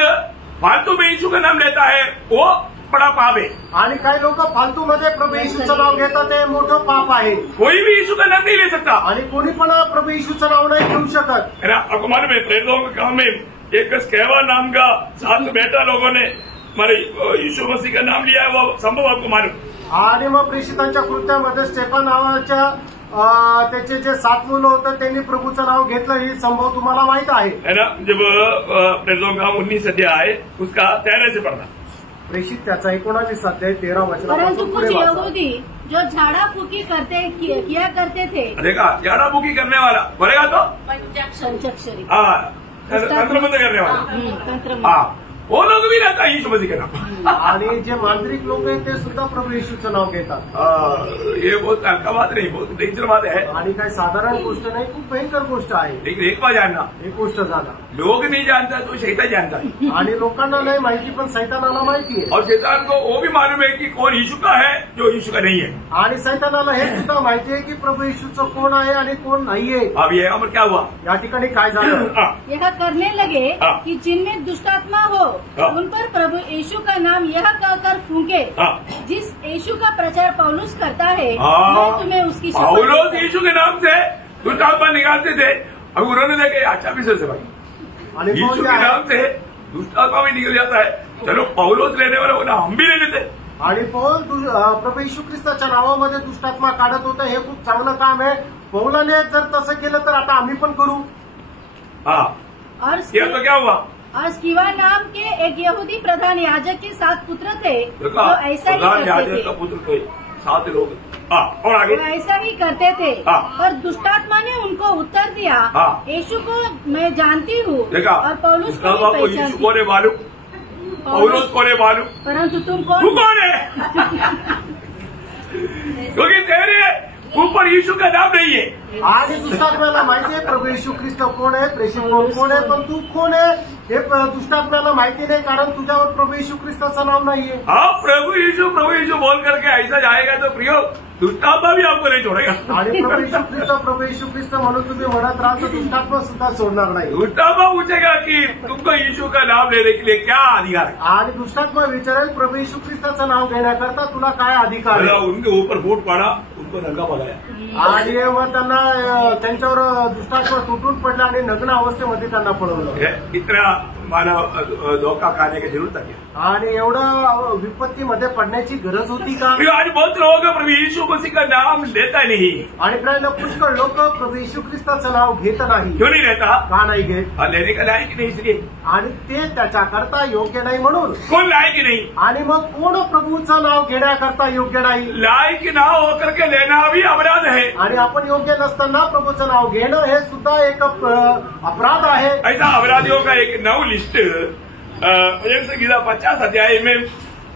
फालतू में यीशु का नाम लेता है, वो बड़ा पाप है। आणि काही लोक फालतू मध्ये प्रभू येशूचं नाव घेतात ते मोठं पाप आहे। कोई भी यीशु का नाम नहीं ले सकता। आणि कोणी पण प्रभू येशूचं नाव नाही घेऊ शकत। है ना। आपको मालूम है प्रेरितों के काम में एक स्केवा नाम का 7 बेटा लोगों ने हमारे यीशु मसीह का नाम लिया है, वो संभव आपको मालूम? आणि मग प्रेषितांच्या कृत्यामध्ये स्टेफन नावाच्या त्याचे जे 7 मुलं होतं त्यांनी प्रभूचं नाव घेतलं, ही संभव तुम्हाला माहित आहे ना. जब प्रेरितों का 19 अध्याय है उसका 13 से पढ़ना. प्रेषित त्याचा 19 अध्याय 13 परंतु वचनापासून कुछ पुढे वाचा. यहूदी जो झाड़ा फूकी किया करते थे, देखा झाड़ा फूकी करने वाला बोलेगा तो पंचाक्षरी तंत्र मंत्र करने वाला. तंत्र हाँ, वो लोग भी रहता है यीशु मसीह का नाम. आणि जे मांत्रिक लोक आहेत ते सुद्धा प्रभू येशूचं नाव घेतात. ये बहुत हल्का बात नहीं, बहुत डेंजर बात है. आणि काही साधारण गोष्ट नाही, खूप भयंकर गोष्ट आहे. लेकिन एक बात जानना, एक गोष्ट झाला लोग नहीं जानता तो शैतान जानता है. आणि लोकांना नाही माहिती पण सैतानाला माहिती आहे. और शैतान को वो भी मालूम है कि कौन यीशु का है जो यीशु का नहीं है. आणि सैतानाला हे सुद्धा माहिती आहे की प्रभू येशूचं कोण आहे आणि कोण नाहीये. अब ये अमर क्या हुआ? या ठिकाणी काय झालं? यह करने लगे हाँ। कि जिनमें दुष्टात्मा हो हाँ। उन पर प्रभु यीशु का नाम यह कहकर फूंके, हाँ। जिस यीशु का प्रचार पौलुस करता है हाँ। मैं तुम्हें उसकी शपथ पौलुस देता हूं। यीशु के नाम से दुष्टात्मा निकालते थे. अब उन्होंने देखे अच्छा विषय से भाई आणि यीशु मग के काय? नाम से दुष्टात्मा भी निकल जाता है. चलो पौलुस लेने वाला बोला हम भी ले लेते. आणि पौल प्रभू येशू ख्रिस्ताच्या नावामध्ये दुष्टात्मा काढत होतं, हे खूप चांगलं काम आहे. पौलाने जर तसं केलं तर आता आम्ही पण करू. हाँ, और किया तो क्या हुआ? और स्किवा नाम के एक यहूदी प्रधान याजक के 7 पुत्र थे देखा, जो ऐसा ही प्रधान करते याजक का थे पुत्र थे 7 लोग. हाँ, और आगे वो ऐसा ही करते थे. हाँ। पर दुष्टात्मा ने उनको उत्तर दिया, हाँ। यीशु को मैं जानती हूँ देखा, और पौलुस इसका को आपको भी यीशु पहचानती को मालूम, पौलुस को मालूम, परंतु तुम तू कौन? कौन है? क्योंकि तेरे ऊपर यीशु का नाम नहीं है. आणि दुष्टात्म्याला माहिती आहे प्रभू येशू ख्रिस्त कोण आहे, प्रेषित कोण आहे, पण तू कोण आहे हे दुष्टात्म्याला माहिती नाही, कारण तुझ्यावर प्रभू येशू ख्रिस्ताचं नाव नाहीये. आप प्रभु यीशु बोल करके ऐसा जाएगा तो प्रियो दुष्टात्मा भी आपको नहीं छोड़ेगा. आणि प्रभू येशू ख्रिस्त म्हणून तुम्ही म्हणत राहा तर दुष्टात्मा सुद्धा सोडणार नाही. दुष्टात्मा पूछेगा कि तुमको यीशु का नाम लेने के लिए क्या अधिकार है? आणि दुष्टात्मा विचारेल प्रभू येशू ख्रिस्ताचं नाव घेण्याकरता तुला काय अधिकार बोला, आहे. उनके ऊपर फूट पड़ा, उनको नंगा पगाया. आणि मग त्यांना त्यांच्यावर दुष्टात्मा तुटून पडला आणि नग्न अवस्थेमध्ये त्यांना पळवलं. इतना मानव धोखा खाने की जरूरत है. आणि एवढं विपत्तीमध्ये पडण्याची गरज होती का? आज बहुत लोग प्रभु यीशु मसीह का नाम लेता नहीं. आणि प्रायः पुष्कळ लोक प्रभू येशू ख्रिस्ताचं नाव घेत नाही. क्यों नहीं लेता? का नाही घेत? और लेने का लायक नहीं इसलिए. आणि ते त्याच्याकरता योग्य नाही म्हणून. कौन लायक नहीं? आणि मग कोण प्रभूचं नाव घेण्याकरता योग्य नाही? लायक ना होकर के लेना भी अपराध है. आणि आपण योग्य नसताना प्रभूचं नाव घेणं हे सुद्धा एक अपराध आहे. ऐसा अपराधियों का एक नव लिस्ट भजन संगीता 50 अध्याय में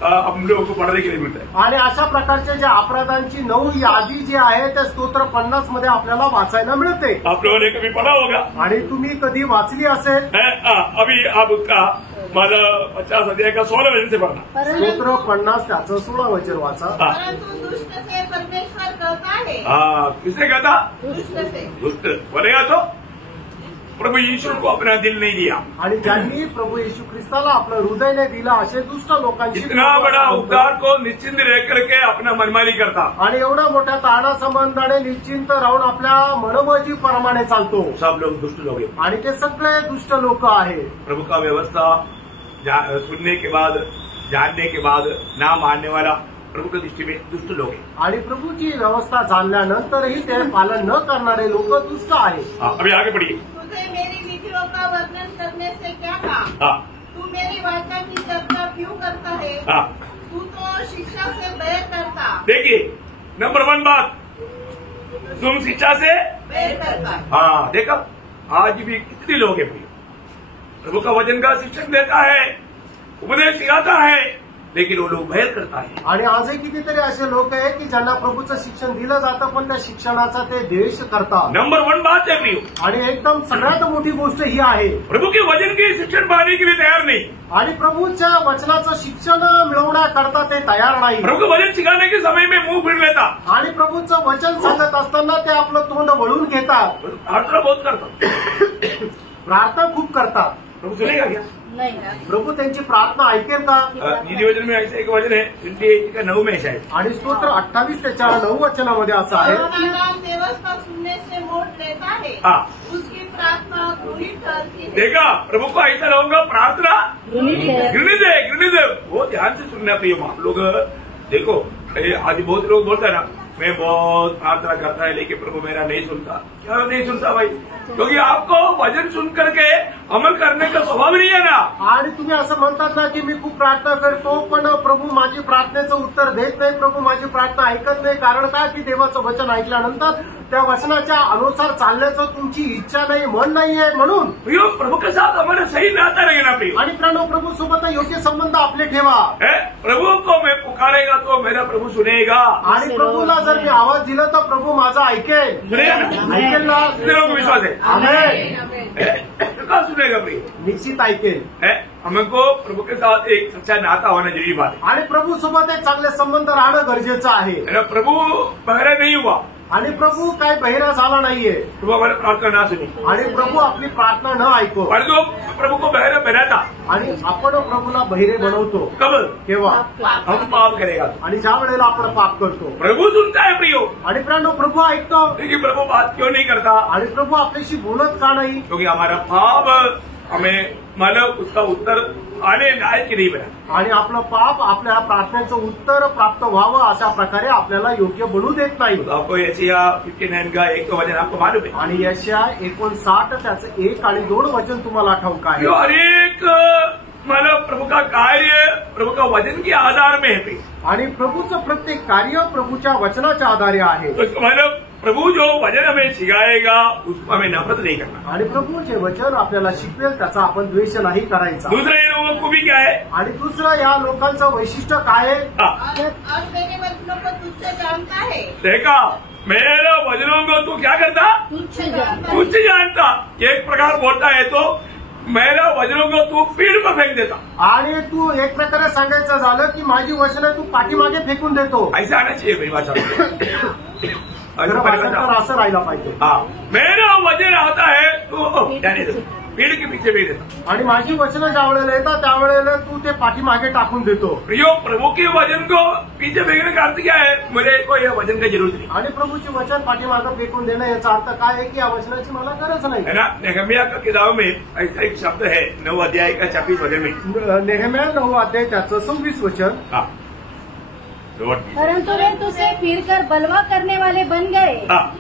हम लोगों को पढ़ने के लिए मिलता है. आणि अशा प्रकारच्या ज्या अपराधांची 9 यादी जी आहे त्या स्तोत्र 50 मध्ये आपल्याला वाचायला मिळते. आप लोगों ने कभी पढ़ा होगा. आणि तुम्ही कधी वाचली असेल. अभी आप उसका 50 अध्याय का 16 वचन से पढ़ना. स्तोत्र 50 त्याचं 16 वचन वाचा. परंतु दुष्ट से परमेश्वर कहता है. किसने कहता? दुष्ट से. दुष्ट बोलेगा तो प्रभु यीशु को अपना दिल नहीं दिया. आणि ज्यांनी प्रभू येशू ख्रिस्ताला आपलं हृदय नाही दिलं असे दुष्ट लोकांची इतना बड़ा उद्धार को निश्चिंत रह करके अपना मनमानी करता. आणि एवढ्या मोठ्या तारणा संबंधाने निश्चिंत राहून आपल्या मनमर्जी प्रमाणे चालतो. सब लोग दुष्ट लोग हैं. आणि ते सगळे दुष्ट लोक आहे. प्रभु का व्यवस्था सुनने के बाद, जानने के बाद ना मानने वाला प्रभु की दृष्टि में दुष्ट लोग हैं. आणि प्रभूची व्यवस्था जाणल्यानंतरही ते पालन न करणारे लोक दुष्ट आहेत. अभी आगे बढ़िए. तुझे मेरी विधियों का वर्णन करने से क्या काम? तू मेरी वाचा की चर्चा क्यों करता है? तू तो शिक्षा से बैर करता. देखिए, नंबर 1 बात, तुम शिक्षा से बैर करता. हाँ, देखा आज भी कितने लोग हैं प्रभु का वचन का शिक्षण देता है, उपदेश सिखाता है, लेकिन वो लोग बैर करता है. आणि आजही कितीतरी असे लोक आहेत की ज्यांना प्रभूचं शिक्षण दिलं जातं पण त्या शिक्षणाचा ते द्वेष करतात. नंबर 1 बात है प्रियो. आणि एकदम सगळ्यात मोठी गोष्ट ही आहे, प्रभु के वचन के शिक्षण पाने के लिए तैयार नहीं. आणि प्रभूच्या वचनाचं शिक्षण मिळवण्याकरता ते तयार नाही. प्रभु का वचन सिखाने के समय में मुंह फिर लेता. आणि प्रभूचं वचन सांगत असताना ते आपलं तोंड वळून घेतात. प्रार्थना बहुत करता. प्रार्थना खूप करतात. प्रभु सुनेगा क्या? नहीं. प्रभू त्यांची प्रार्थना ऐकेल का? नीति वचन में ऐसे एक वचन है 28 का 9 में शायद. आणि स्तोत्र 28 त्याच्या 9 वचनामध्ये असं आहे, नाम व्यवस्था सुनने से मोट लेता है. उसकी प्रार्थना पूरी ठहरती है. देखा, प्रभु को ऐसा रहूंगा प्रार्थना घृणित है. घृणित है. वो ध्यान से सुनना प्रिय आप लोग. देखो, आज बहुत लोग बोलते हैं ना, मैं बहुत प्रार्थना करता है लेकिन प्रभु मेरा नहीं सुनता। क्या नहीं सुनता भाई? क्योंकि आपको वचन सुन करके अमल करने का स्वभाव नहीं है ना। आणि तुम्ही असं म्हणतात ना की मी खूप प्रार्थना करतो पण प्रभू माझी प्रार्थनेचं उत्तर देत नाही, प्रभू माझी प्रार्थना ऐकत नाही. कारण काय की देवाचं वचन ऐकल्यानंतर त्या वचनाच्या अनुसार चालण्याचं तुमची इच्छा नाही, मन नाहीये. म्हणून प्रियो प्रभु के साथ हमारा सही नाता रहेगा प्रियो. आणि प्रभू सोबत योग्य संबंध आपले ठेवा. प्रभु को मैं पुकारेगा तो मेरा प्रभु सुनेगा. आणि प्रभूला जर मी आवाज दिला तर प्रभू माझा ऐकेल. ऐकेल ना? विश्वास है. कहाँ सुनेगा प्रियो? निश्चित ऐकेल. हमको प्रभु के साथ एक सच्चा नाता होना जरूरी बात है. आणि प्रभू सोबत एक चांगले संबंध राहणं गरजेचं आहे. प्रभु बहरा नहीं हुआ आणि प्रभू काय बहिरा झाला नाहीये. प्रभु हमारी प्रार्थना ना सुनी आणि प्रभू आपली प्रार्थना न ऐको. और जो प्रभु को बहरा बनाता आणि आपण प्रभूला बहिरे बनवतो. कब? केव्हा? हम पाप करेगा आणि ज्या वेळेला आपण पाप करतो. प्रभु सुनता है प्रियो. आणि प्रभू ऐकतो. लेकिन प्रभु बात क्यों नहीं करता? आणि प्रभू आपल्याशी बोलत का नाही? क्योंकि हमारा पाप हमें मतलब उसका उत्तर आने लायक नहीं बना. आणि आपलं पाप आपल्या प्रार्थनेचं उत्तर प्राप्त व्हावं अशा प्रकारे आपल्याला योग्य बनू देत नाही. आपको यशाया 59 का 1 तो वचन आपको मालूम है. आणि यशाया 59 त्याचं 1 आणि 2 वचन तुम्हाला ठाऊक आहे. हर एक मतलब प्रभु का कार्य प्रभु का वचन के आधार में है. आणि प्रभूचं प्रत्येक कार्य प्रभूच्या वचनाच्या आधारे आहे. मतलब प्रभु जो वचन हमें सिखाएगा उसको हमें नफरत नहीं करना. आणि प्रभू जे वचन आपल्याला शिकवेल त्याचा आपण द्वेष नाही करायचा. दूसरे लोगों को भी क्या है? आणि दुसरं या लोकांचं वैशिष्ट्य काय आहे? और मेरे वचनों को तुच्छ जानता है. देखा, मेरे वचनों को तू क्या करता? तुच्छ जानता. एक प्रकार बोलता है तो मेरा वचनों को तू पीठ पर फेंक देता. आणि तू एक प्रकारे सांगायचं झालं की माझी वचनं तू पाठीमागे फेकून देतो. ऐसा आना चाहिए मेरी भाषा असं राहिला पाहिजे. हाँ, मेरा वचन आता है तो जाने दो, पीठ के पीछे भेज देता. आणि माझी वचनं ज्या वेळेला येतात त्यावेळेला तू ते पाठीमागे टाकून देतो. प्रियो प्रभु के वचन को पीछे फेंकने का अर्थ क्या है? मेरे को यह वचन की जरूरत नहीं. आणि प्रभूचे वचन पाठीमागे फेकून देणं याचा अर्थ काय आहे की या वचनाची मला गरज नाही. है ना. नेहमिया का किताब में ऐसा एक शब्द है 9 अध्याय का 26 वचन में. नेहमिया 9 अध्याय त्याचं 26 वचन. हाँ, परंतु वे तुझसे फिरकर बलवा करने वाले बन गए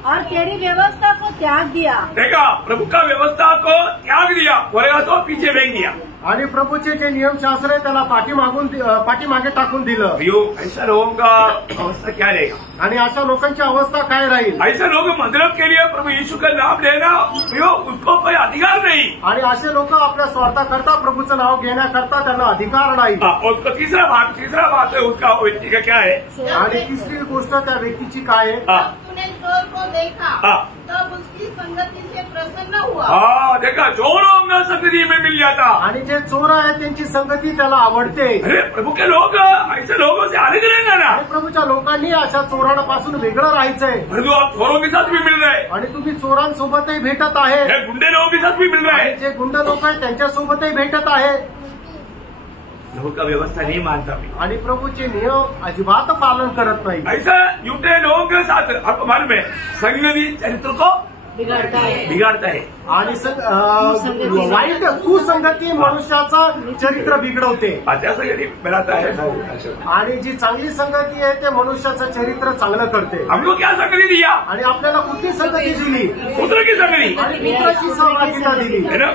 और तेरी व्यवस्था को त्याग दिया. देखा, प्रभु का व्यवस्था को त्याग दिया, बोलेगा तो पीछे फेंक दिया. आणि प्रभूचे जे नियमशास्त्र आहे त्याला पाठीमागे टाकून दिलं. प्रियो, ऐसा लोगों का अवस्था क्या रहेगा? आणि अशा लोकांची अवस्था काय राहील? ऐसे लोग मतलब के लिए प्रभु यीशु का नाम लेना प्रियो उसको कोई अधिकार नहीं. आणि असे लोक आपल्या स्वार्थाकरता प्रभूचं नाव घेण्याकरता त्यांना अधिकार नाही. और उसका तीसरा बात है उसका व्यक्ति का क्या है? आणि तिसरी गोष्ट त्या व्यक्तीची काय आहे? तूने चोर को देखा तब उसकी संगति से प्रसन्न हुआ. हाँ, देखा, चोरों का संगति में मिल जाता. आणि जे चोर आहेत त्यांची संगती त्याला आवडते. अरे प्रभु के लोग ऐसे लोगों से अलग रहेंगे ना. आणि प्रभूच्या लोकांनी अशा चोरांपासून वेगळं राहायचंय. परंतु आप चोरों के साथ भी मिल रहे हैं. आणि तुम्ही चोरांसोबतही भेटत आहे. गुंडे लोगों के साथ भी मिल रहे हैं. जे गुंड लोक आहेत त्यांच्यासोबतही भेटत आहे. लोग का व्यवस्था नहीं मानता. आणि प्रभूचे नियम अजिबात पालन करत नाही. ऐसा झूठे लोगों के साथ आपको मालूम है संगति चरित्र को बिगाड़ता है. आणि वाईट कुसंगती मनुष्याचं चरित्र बिघडवते. त्या संगति बनाता है. आणि जी चांगली संगती आहे ते मनुष्याचं चरित्र चांगलं करते. हमको क्या संगति दिया? आणि आपल्याला कुठली संगती दिली? पुत्र की संगति. आणि पुत्राची सहभागिता दिली. है ना.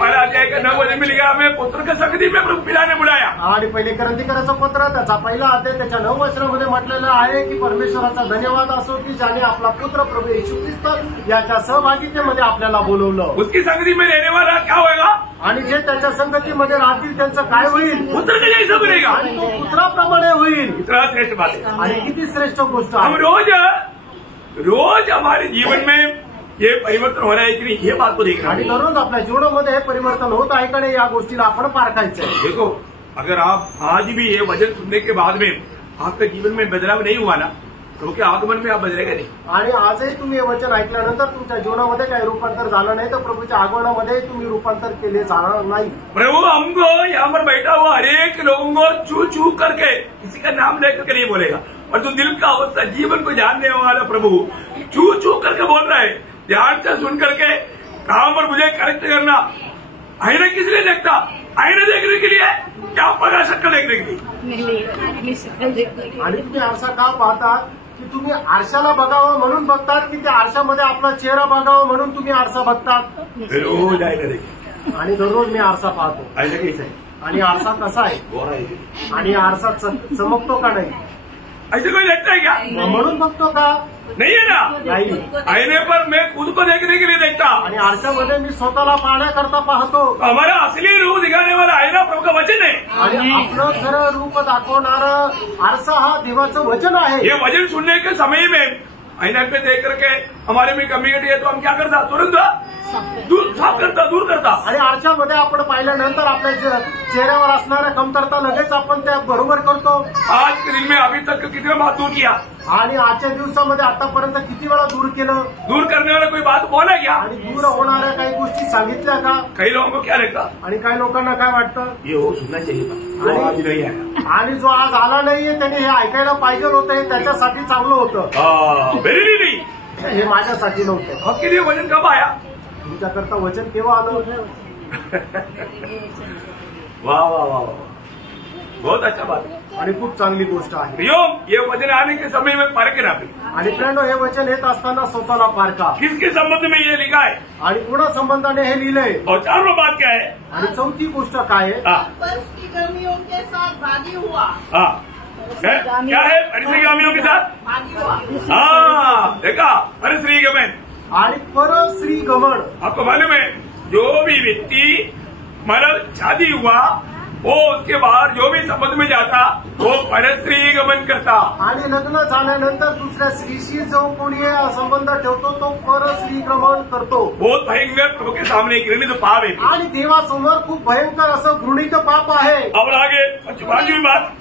पहला अध्याय का 9 वचन में लिखा, हमें पुत्र की संगति में प्रभु पिता ने बुलाया. आणि पहिले करंथीकराचं पत्र त्याचा पहिला अध्याय त्याच्या 9 वचनामध्ये म्हटलेलं आहे की परमेश्वराचा धन्यवाद असो की ज्याने आपला पुत्र प्रभू येशू ख्रिस्त याच्या सहभागितेमध्ये आपल्याला बोलवलं. उसकी संगति में रहने वाला क्या होगा? आणि जे त्याच्या संगतीमध्ये राहतील त्यांचं काय होईल? पुत्र के जैसा बनेगा. आणि तो पुत्राप्रमाणे होईल. इतना श्रेष्ठ बात है. आणि किती श्रेष्ठ गोष्ट हम आहे. रोज हमारे जीवन में ये परिवर्तन हो रहा है कि नहीं, ये बात को देखना. आणि दररोज आपल्या जीवनामध्ये हे परिवर्तन होत आहे का नाही या गोष्टीला आपण पारखायचं. देखो, अगर आप आज भी ये वचन सुनने के बाद में आपके जीवन में बदलाव नहीं हुआ ना, क्योंकि आगमन में आप बदलेगा नहीं. आणि आजही तुम्ही हे वचन ऐकल्यानंतर तुमच्या जीवनामध्ये काही रूपांतर झालं नाही तर प्रभूच्या आगमनामध्ये तुम्ही रूपांतर केले जाणार नाही. प्रभु हमको यहाँ पर बैठा हुआ हर एक लोगों को छू छू करके किसी का नाम लेकर के नहीं बोलेगा, और जो दिल का अवस्था जीवन को जानने वाला प्रभु छू छू करके बोल रहा है. ध्यान से सुन करके कहाँ पर मुझे करेक्ट करना. आईना किस लिए देखता? आईने देखने के लिए क्या पगा शक्ल देखने के लिए? आणि तुम्ही आरसा का पाहतात की तुम्ही आरशाला बघावं म्हणून बघतात की त्या आरशामध्ये आपला चेहरा बघावा म्हणून तुम्ही आरसा बघतात? रोज आईने देखील आणि दररोज मी आरसा पाहतो. आईने कैसा है? आणि आरसा कसा आहे गोरा है. आणि आरसा चमकतो का नाही ऐसे कोई देखता है क्या? म्हणून बघतो का? नहीं है ना. नाही. आईने पर मैं खुद को देखने के लिए देखता. आणि आरशामध्ये मी स्वतःला पाहण्याकरता पाहतो. हमारा असली रूप दिखाने वाला आईना प्रभु का वचन है. आणि आपलं खरं रूप दाखवणारं आरसा हा देवाचं वचन आहे. ये वचन सुनने के समय में आईना पे देख करके हमारे में कमी घटी है तो हम क्या करता? तुरंत साफ करता, दूर करता. आणि आरशामध्ये आपण पाहिल्यानंतर आपल्या चेहऱ्यावर असणाऱ्या कमतरता लगेच आपण त्या बरोबर करतो. आज के दिन में अभी तक कितने बात दूर किया? आणि आजच्या दिवसामध्ये आतापर्यंत किती वेळा दूर केलं? दूर करने वाला कोई बात बोला क्या? आणि दूर होणाऱ्या काही गोष्टी सांगितल्या का? कई लोगों को क्या लगता? आणि काही लोकांना काय वाटतं? ये हो सुनना चाहिए था, वो आज नहीं आया. आणि जो आज आला नाहीये त्याने हे ऐकायला पाहिजे होतं, हे त्याच्यासाठी चांगलं होतं. मेरे लिए नहीं, हे माझ्यासाठी नव्हतं. आपके लिए वचन कब आया? तुमच्याकरता वचन केव्हा आलं? वाह वाह वाह वाह, बहुत अच्छा बात है. आणि खूप चांगली गोष्ट आहे. प्रियो, ये वचन आने के समय में परखना भी. आणि फ्रेंड, हे वचन येत असताना स्वतःला पारखा. किसके संबंध में ये लिखा है आणि कोणा संबंधाने हे लिहिलंय? और चारों बात क्या है? आणि चौथी गोष्ट काय आहे? फरिसी गामियों के साथ भागी हुआ. क्या है? फरिसी गामियों के साथ भागी हुआ. हाँ, देखा, फरिसी गमन. आणि परस्त्री गमन. आपको मालूम है, जो भी व्यक्ति मतलब शादी हुआ वो उसके बाहर जो भी संबंध में जाता वो परस्त्री गमन करता. आणि लग्न झाल्यानंतर दुसऱ्या स्त्रीशी जो कोणी संबंध ठेवतो तो परस्त्री गमन करतो. बहुत भयंकर प्रभु के सामने एक घृणित पाप है. आणि देवासमोर खूप भयंकर असं घृणित पाप आहे. और आगे 5वीं बात,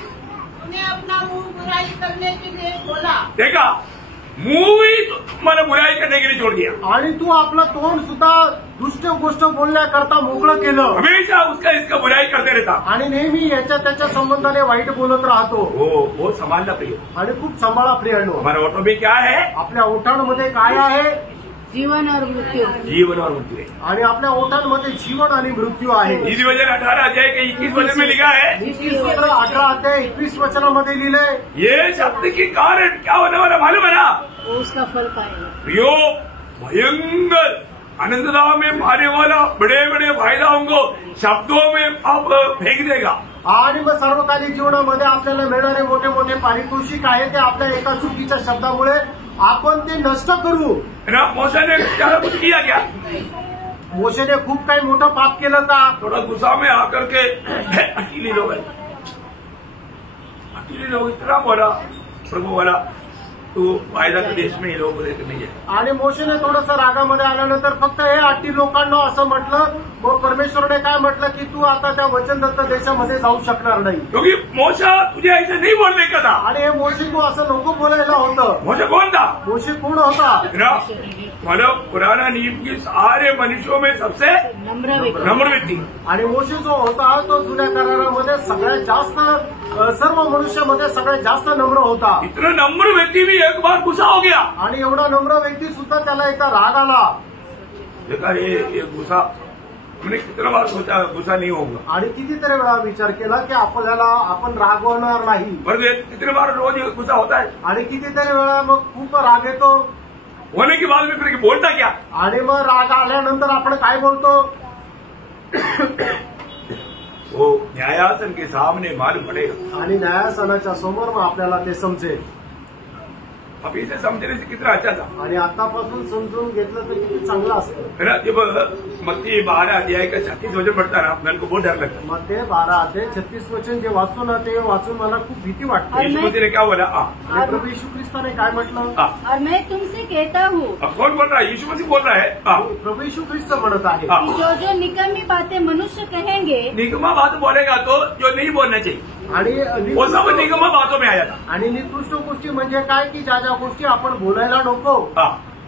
उन्हें अपना मुंह बुराई करने के लिए खोला. देखा, मुंह ही मैंने बुराई करने के लिए छोड़ दिया. आणि तू आपलं तोंड सुद्धा दुष्ट गोष्ट बोलण्याकरता मोकळं केलं. हमेशा उसका इसका बुराई करते रहता. आणि नेहमी याच्या त्याच्या संबंधाने वाईट बोलत राहतो. वो संभालना प्रिय. आणि खूप सांभाळा प्रियांनो. हमारे ऑटो में क्या है? आपल्या ओठांमध्ये काय आहे? जीवन और मृत्यू. जीवन और मृत्यू है. आणि आपल्या ओठांमध्ये जीवन आणि मृत्यू आहे. इसी वजह 18 अध्याय के 21 वचन में लिखा है, 18 अध्याय 21 वचनामध्ये लिहिलंय, ये शब्द के कारण क्या होने वाला मालूम है ना? उसका फल पाएगा. प्रियो, भयंकर अनंतदाव में पाने वाला बड़े बड़े फायदा होंगे शब्दों में आप फेंक देगा. आणि मग सर्वकालिक जीवनामध्ये आपल्याला मिळणारे मोठे मोठे पारितोषिक आहे ते आपल्या एका चुकीच्या शब्दामुळे आपण ते नष्ट करू. मोशा ने क्या कुछ किया क्या? मोशेने खूप काही मोठं पाप केलं का? थोड़ा गुस्सा में आकर के अकेले लोग इतना बोला, प्रभु बोला तू फायदा के देश में ये लोग बोले नहीं है. आणि मोशेने थोडंसं रागामध्ये आल्यानंतर फक्त हे 8 लोकांना असं म्हटलं, मग परमेश्वरने काय म्हटलं की तू आता त्या वचनदत्त देशामध्ये जाऊ शकणार नाही. क्योंकि मोशा तुझे ऐसे नहीं बोलने का था. आणि हे मोशे तू असं नको बोलायला होतं. मोशा कौन था? मोशे कोण होता? मतलब पुराना नियम की सारे मनुष्यों में सबसे नम्र व्यक्ति. आणि मोशे जो होता तो जुन्या करारामध्ये सगळ्यात जास्त, सर्व मनुष्यामध्ये सगळ्यात जास्त नम्र होता. इतना नम्र व्यक्ति भी एक बार गुस्सा हो गया. आणि एवढा नम्र व्यक्ती सुद्धा त्याला एकदा राग आला. देखा ये गुस्सा हमने कितना बार सोचा गुस्सा नहीं होगा. आणि कितीतरी वेळा विचार केला की आपण रागवणार नाही. पर कितने बार रोज गुस्सा होता है. आणि कितीतरी वेळा मग खूप राग येतो. होने के बाद में फिर बोलता क्या? आणि मग राग आल्यानंतर आपण काय बोलतो? वो न्यायासन के सामने मालूम पड़ेगा. आणि न्यायासनाच्या समोर मग आपल्याला ते समजेल. अभी से समझने से कितना अच्छा था. आणि आतापासून समजून घेतलं तर किती चांगलं असतं. जब मत्ती 12 अध्याय का 36 वचन पढ़ता ना, मेरे को बहुत डर लगता. मग ते 12 अध्याय 36 वचन जे वाचतो ना, ते वाचून मला खूप भीती वाटते. यीशु मसीह ने क्या बोला? आणि प्रभू येशू ख्रिस्ताने काय म्हटलं? और मैं तुमसे कहता हूँ. अब कौन बोल रहा है? यीशु मसीह बोल रहा है. प्रभु येशू ख्रिस्त म्हणत आहे, जो निकम्मी बातें मनुष्य कहेंगे. निगमा बात बोलेगा तो जो नहीं बोलना चाहिए, आणि वो सब निगमा बातों में आ जाता. आणि निकृष्ट गोष्टी म्हणजे काय की ज्या ज्या गोष्टी आपण बोलायला नको.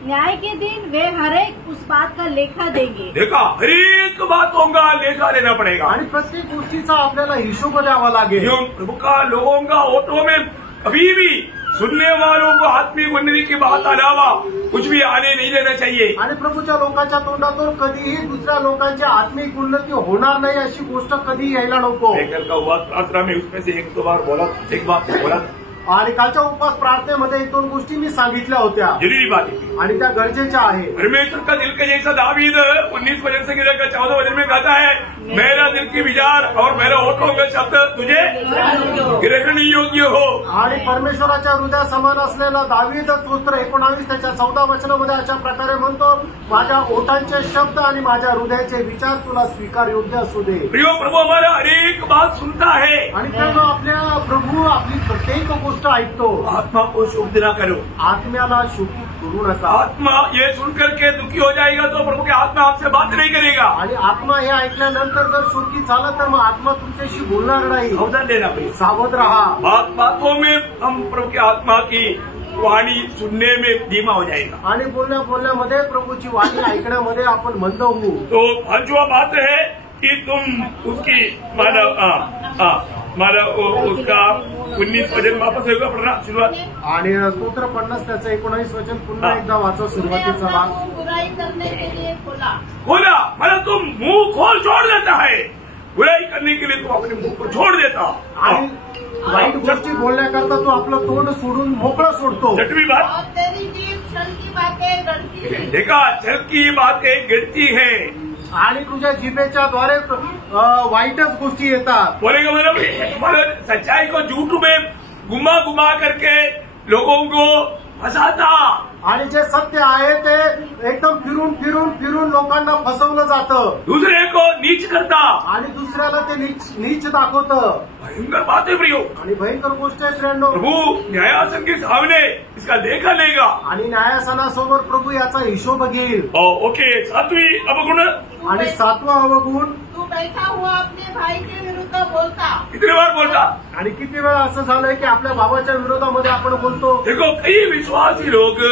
न्याय के दिन वे हर एक उस बात का लेखा देंगे. देखा, हर एक बातों का लेखा लेना पड़ेगा. आणि प्रत्येक गोष्टीचा आपल्याला हिशोब द्यावा लागेल. प्रभु का लोगों का ऑटो में कभी भी सुनने वालों को आत्मिक उन्नति की बात अलावा कुछ भी आने नहीं देना चाहिए। आणि प्रभूच्या लोकांच्या तोंडातून कधीही दुसऱ्या लोकांची आत्मिक उन्नती होणार नाही अशी गोष्ट कधी यायला नको। लेकर का उपवास प्रार्थना में उसमें से एक बात बोला आणि कालच्या उपवास प्रार्थनेमध्ये 1-2 गोष्टी मी सांगितल्या होत्या, जरूरी बात है आणि त्या गरजेच्या आहे। परमेश्वर का दिल का जैसा दावीद 19 वचन से लेकर 14 वचन में कहता है, मेरा दिल की विचार और मेरा होठों का शब्द तुझे ग्रहण योग्य हो। आणि परमेश्वराच्या हृदया समान असलेला दावीद स्तोत्र 19 त्याच्या 14 वचनामध्ये अशा प्रकारे म्हणतो, माझ्या ओठांचे शब्द आणि माझ्या हृदयाचे विचार तुला स्वीकार योग्य असू दे। प्रियो प्रभु हमारा हर एक बात सुनता है, आणि त्यामुळे आपल्या प्रभू आपली प्रत्येक गोष्ट ऐकतो। आत्मा को शोक ना करो, आत्म्याला शोकित करू नका। आत्मा ये सुनकर के दुखी हो जाएगा तो प्रभु की आत्मा आपसे बात नहीं करेगा। आणि आत्मा हे ऐकल्यानंतर जर शोकित झालं तर मग आत्मा तुमच्याशी बोलणार नाही। सावधान लेना भाई, सावध रहा। बातों में हम प्रभु की आत्मा की वाणी सुनने में धीमा हो जाएगा, आणि बोलण्यामध्ये प्रभूची वाणी ऐकण्यामध्ये आपण मंद होऊ। तो पांचवा बात है कि तुम उसकी उसका 19 वचन वापस होगा पढ़ना शुरुआत, आणि स्तोत्र 50 त्याचं 19 वचन पुन्हा एकदा वाचा, सुरुवातीचा भाग। बुराई करने के लिए खोला, मतलब तुम मुंह खोल छोड़ देता है, बुराई करने के लिए तुम अपने मुंह को छोड़ देता, आणि वाईट गोष्टी बोलण्याकरता तू आपलं तोंड सोडून मोकळं सोडतो। छठवीं बात, और तेरी जीभ छल की बातें गढ़ती है। देखा, छल की बातें गिरती है, आणि तुझ्या जिभेच्या द्वारे वाईटच गोष्टी येतात। बोलेगा मतलब सच्चाई को झूठ में घुमा करके लोगों को फंसाता, आणि जे सत्य आहे ते एकदम फिरून लोकांना फसवलं जातं, दूसरे को नीच करता, आणि दुसऱ्याला ते नीच दाखवतं। भयंकर बात है प्रियो, आणि भयंकर गोष्ट आहे फ्रेंडो। प्रभु न्यायासन के सामने इसका लेखा लेगा, आणि न्यायासनासमोर प्रभू याचा हिशोब घेईल। ओके, 7वीं अवगुण, आणि 7वा अवगुण, तू बैठा हुआ अपने भाई के विरुद्ध बोलता। कितने बार बोलता, आणि किती वेळा असं झालंय की आपल्या भावाच्या विरोधामध्ये आपण बोलतो। देखो, कई विश्वासी लोग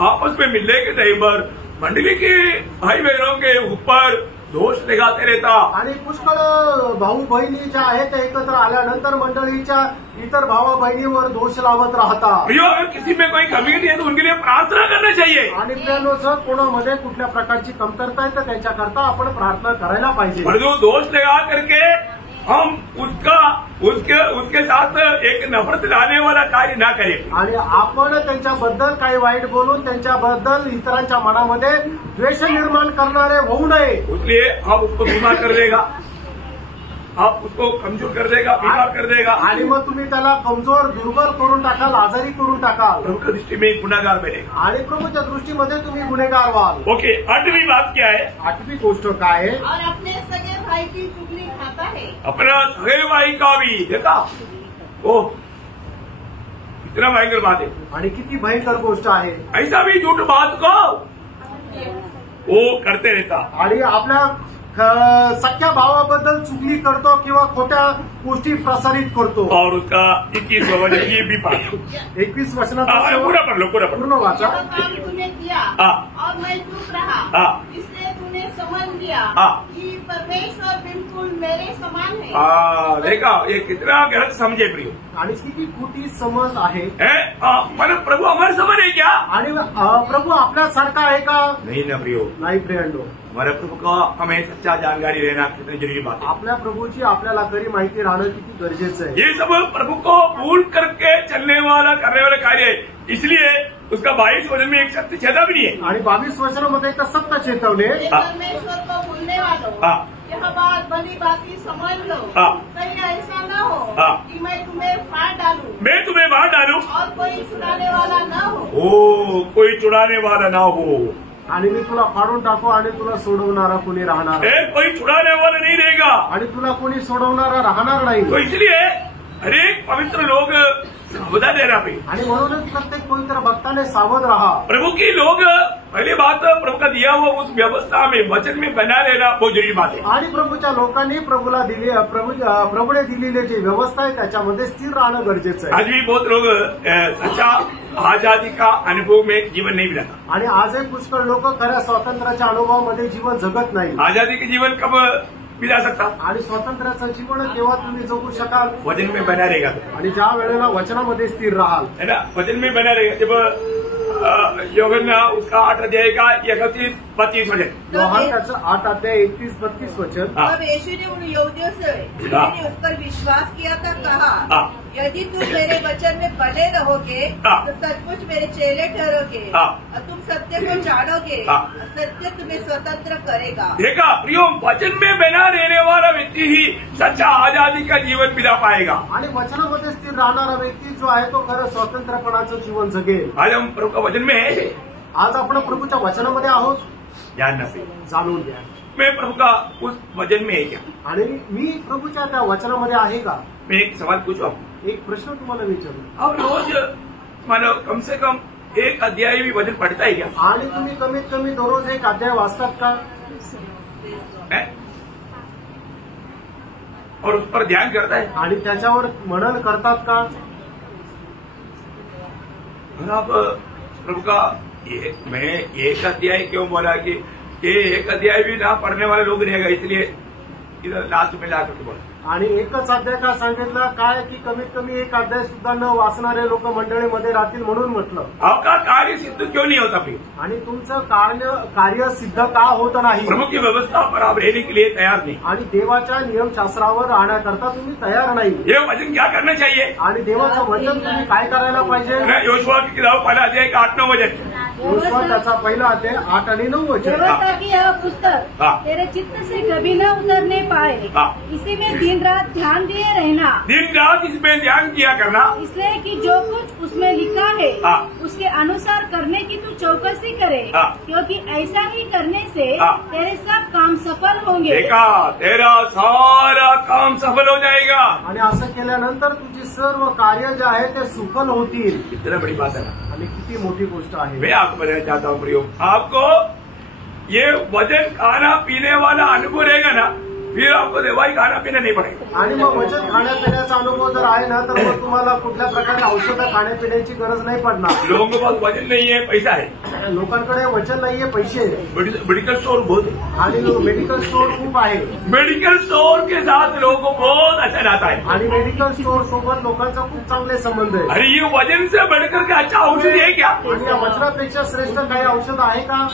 आपस में मिलने के टाइम पर मंडली के भाई बहनों के ऊपर दोष लगाते रहता, आणि पुष्कळ भाऊ बहिणी ज्या आहेत त्या एकत्र आल्यानंतर मंडळीच्या इतर भावा बहिणीवर दोष लावत राहता। प्रियो, अगर किसी में कोई कमी नहीं है तो उनके लिए प्रार्थना करना चाहिए। आणि प्रियानो, जर कोणामध्ये कुठल्या प्रकारची कमतरता आहे तर त्यांच्याकरता आपण प्रार्थना करायला पाहिजे। और जो दोष लगा करके हम उसके साथ एक नफरत लाने वाला कार्य ना करें, आणि आपण त्यांच्याबद्दल काही वाईट बोलून त्यांच्याबद्दल इतरांच्या मनामध्ये द्वेष निर्माण करणारे होऊ नये। इसलिए आप उसको बीमार कर देगा, आप उसको कमजोर कर देगा, बीमार कर देगा, आणि मग तुम्ही त्याला कमजोर दुर्बल करून टाकाल, आजारी करून टाकाल, प्रभु की दृष्टि में गुनाहगार बनेगा। आणि प्रभूच्या दृष्टीमध्ये तुम्ही गुन्हेगार व्हाल। ओके, 8वीं बात क्या है, 8वी गोष्ट काय आहे, और अपने सगे भाई की चुगली खाता है। अपना सगे भाई का भी, देखा ओ इतना भयंकर बात है, आणि किती भयंकर गोष्ट आहे। ऐसा भी झूठ बात को वो करते रहता, आणि आपल्या सख्या भावाबद्दल चुगली करतो किंवा खोट्या गोष्टी प्रसारित करतो। और उसका 21 वचन ये भी पाठ 21 वचनाचा पूरा पढ़ लो, पूरा पढ़ लो। पूर्ण वाचा। यह काम तूने किया और मैं चुप रहा, इसलिए तूने समझ लिया कि परमेश्वर बिल्कुल मेरे समान है। देखा, ये कितना गलत समझे प्रियो, आणि किती खोटी समज आहे। मतलब प्रभु हमारे समान है क्या? आणि प्रभू आपल्यासारखा आहे का? नहीं ना प्रियो, नाही फ्रेंडो। हमारे प्रभु का हमें सच्चा जानकारी रहना कितनी जरूरी बात है। आपल्या प्रभूची आपल्याला खरी माहिती राहणं किती गरजेचं आहे। ये सब प्रभु को भूल करके चलने वाला करने वाला कार्य है, इसलिए उसका 22 वचन में एक सत्य छेदा भी नहीं है। आणि 22 वचनामध्ये एक सत्य चेतवले, परमेश्वर को भूलने वालों, यह बात भली बाकी समझ लो, कहीं ऐसा न हो कि मैं तुम्हें फाड़ डालूं और कोई छुड़ाने वाला न हो। कोई छुड़ाने वाला ना हो, आणि मी तुला फाडून टाकू आणि तुला सोडवणारा कोणी राहणार, कोई छुड़ाने वाला नहीं रहेगा, आणि तुला कोणी सोडवणारा राहणार नाही। तो इसलिए हर एक पवित्र लोग सावधान रहना चाहिए, आणि म्हणूनच प्रत्येक पवित्र भक्ताने सावध रहा। प्रभु की लोग पहली बात प्रभु का दिया हुआ उस व्यवस्था में वचन में बना रहना बहुत जरूरी बात है। आणि प्रभूच्या लोकांनी प्रभूने दिलेली जी व्यवस्था आहे त्याच्यामध्ये स्थिर राहणं गरजेचं आहे। आज भी बहुत लोग सच्चा आजादी का अनुभव में जीवन नहीं बिताता, आणि आजही पुष्कळ लोक खऱ्या स्वातंत्र्याच्या अनुभवामध्ये जीवन जगत नाही। आजादी के जीवन कब बिता सकता। आणि स्वातंत्र्याचं जीवन केव्हा तुम्ही जगू शकाल? वचन में बना रहेगा तो। आणि ज्या वेळेला वचनामध्ये स्थिर राहाल, है ना, वचन में बना रहेगा। जब योहन उसका 8 अध्याय का 31-32 वचन, योहान त्याचं 8 अध्याय 31-32 वचन। तब यीशु ने उन यहूदियों से जिन्होंने उस पर विश्वास किया था कहा, यदि तुम मेरे वचन में बने रहोगे तो सचमुच मेरे चेले ठहरोगे और तुम सत्य को जानोगे, सत्य तुम्हें स्वतंत्र करेगा। देखा प्रियो, वचन में बना रहने वाला व्यक्ति ही सच्चा आजादी का जीवन बिता पाएगा। आणि वचनामध्ये स्थिर राहणारा व्यक्ती जो आहे तो खरं स्वातंत्र्यपणाचं जीवन जगेल। आज हम प्रभु का वचन में है, आज आपण प्रभूच्या वचनामध्ये आहोत, जानना चाहिए। जाणून घ्या, मैं प्रभु का उस वचन में है क्या? आणि मी प्रभूच्या त्या वचनामध्ये आहे का? मैं एक सवाल पूछू आपको, एक प्रश्न तुम्हाला विचारतो, अब रोज मानो कम से कम एक अध्याय भी वचन पढ़ता है क्या? आणि तुम्ही कमीत कमी दररोज एक अध्याय वाचतात का? है? और उस पर ध्यान करता है? आणि त्याच्यावर मनन करतात का? अब प्रभु का मैं एक अध्याय क्यों बोला कि ये एक अध्याय भी ना पढ़ने वाले लोग रहेगा, इसलिए इधर लास्ट में ला करके बोला। आणि एकच अध्याय का सांगितलं काय की कमीत कमी एक अध्याय सुद्धा न वाचणारे लोक मंडळीमध्ये राहतील म्हणून म्हटलं। आपका कार्य सिद्ध क्यों नहीं होता फिर? आणि तुमचं कार्य सिद्ध का होत नाही? प्रभु की व्यवस्था पर आप रहने के लिए तैयार नहीं। आणि देवाच्या नियमशास्त्रावर राहण्याकरता तुम्ही तयार नाही। ये वचन क्या करना चाहिए? आणि देवाचं वचन तुम्ही काय करायला पाहिजे? योशुआ की किताब पहला अध्याय का 8-9 वचन, योशुआ त्याचा पहिला अध्याय 8 आणि 9 वचन। व्यवस्था की यह पुस्तक तेरे चित्त से कभी न उतरने पाए, इसी में दिन रात ध्यान दिए रहना। दिन रात इसमें ध्यान किया करना, इसलिए कि जो कुछ उसमें लिखा है उसके अनुसार करने की तू चौकसी करे, क्योंकि ऐसा ही करने से तेरे सब काम सफल होंगे। देखा, तेरा सारा काम सफल हो जाएगा। आणि असं केल्यानंतर तुझी सर्व कार्य जे आहे ते सुफल होतील। कितना बड़ी बात है ना, आणि किती मोठी गोष्ट आहे। मैं आपको बताना चाहता हूँ प्रियो, आपको ये वचन खाना पीने वाला अनुभव रहेगा ना, फिर आपको दवाई खाना पीना नहीं पड़ेगा। आणि मग वचन खाण्यापिण्याचा अनुभव जर आहे ना तर मग तुम्हाला कुठल्या प्रकारच्या औषधं खाण्यापिण्याची गरज नाही पडणार। लोगों के पास वचन नहीं है, पैसा है, लोकांकडे वचन नाहीये, पैसे आहे, मेडिकल स्टोर बहुत है, आणि मेडिकल स्टोर खूप आहे। मेडिकल स्टोर के साथ लोगों को बहुत अच्छा नाता है, आणि मेडिकल स्टोर सोबत लोकांचा खूप चांगले संबंध आहे। अरे ये वचन से बढ़कर के अच्छा औषधि है क्या? आणि या वचनापेक्षा श्रेष्ठ काही औषध आहे का?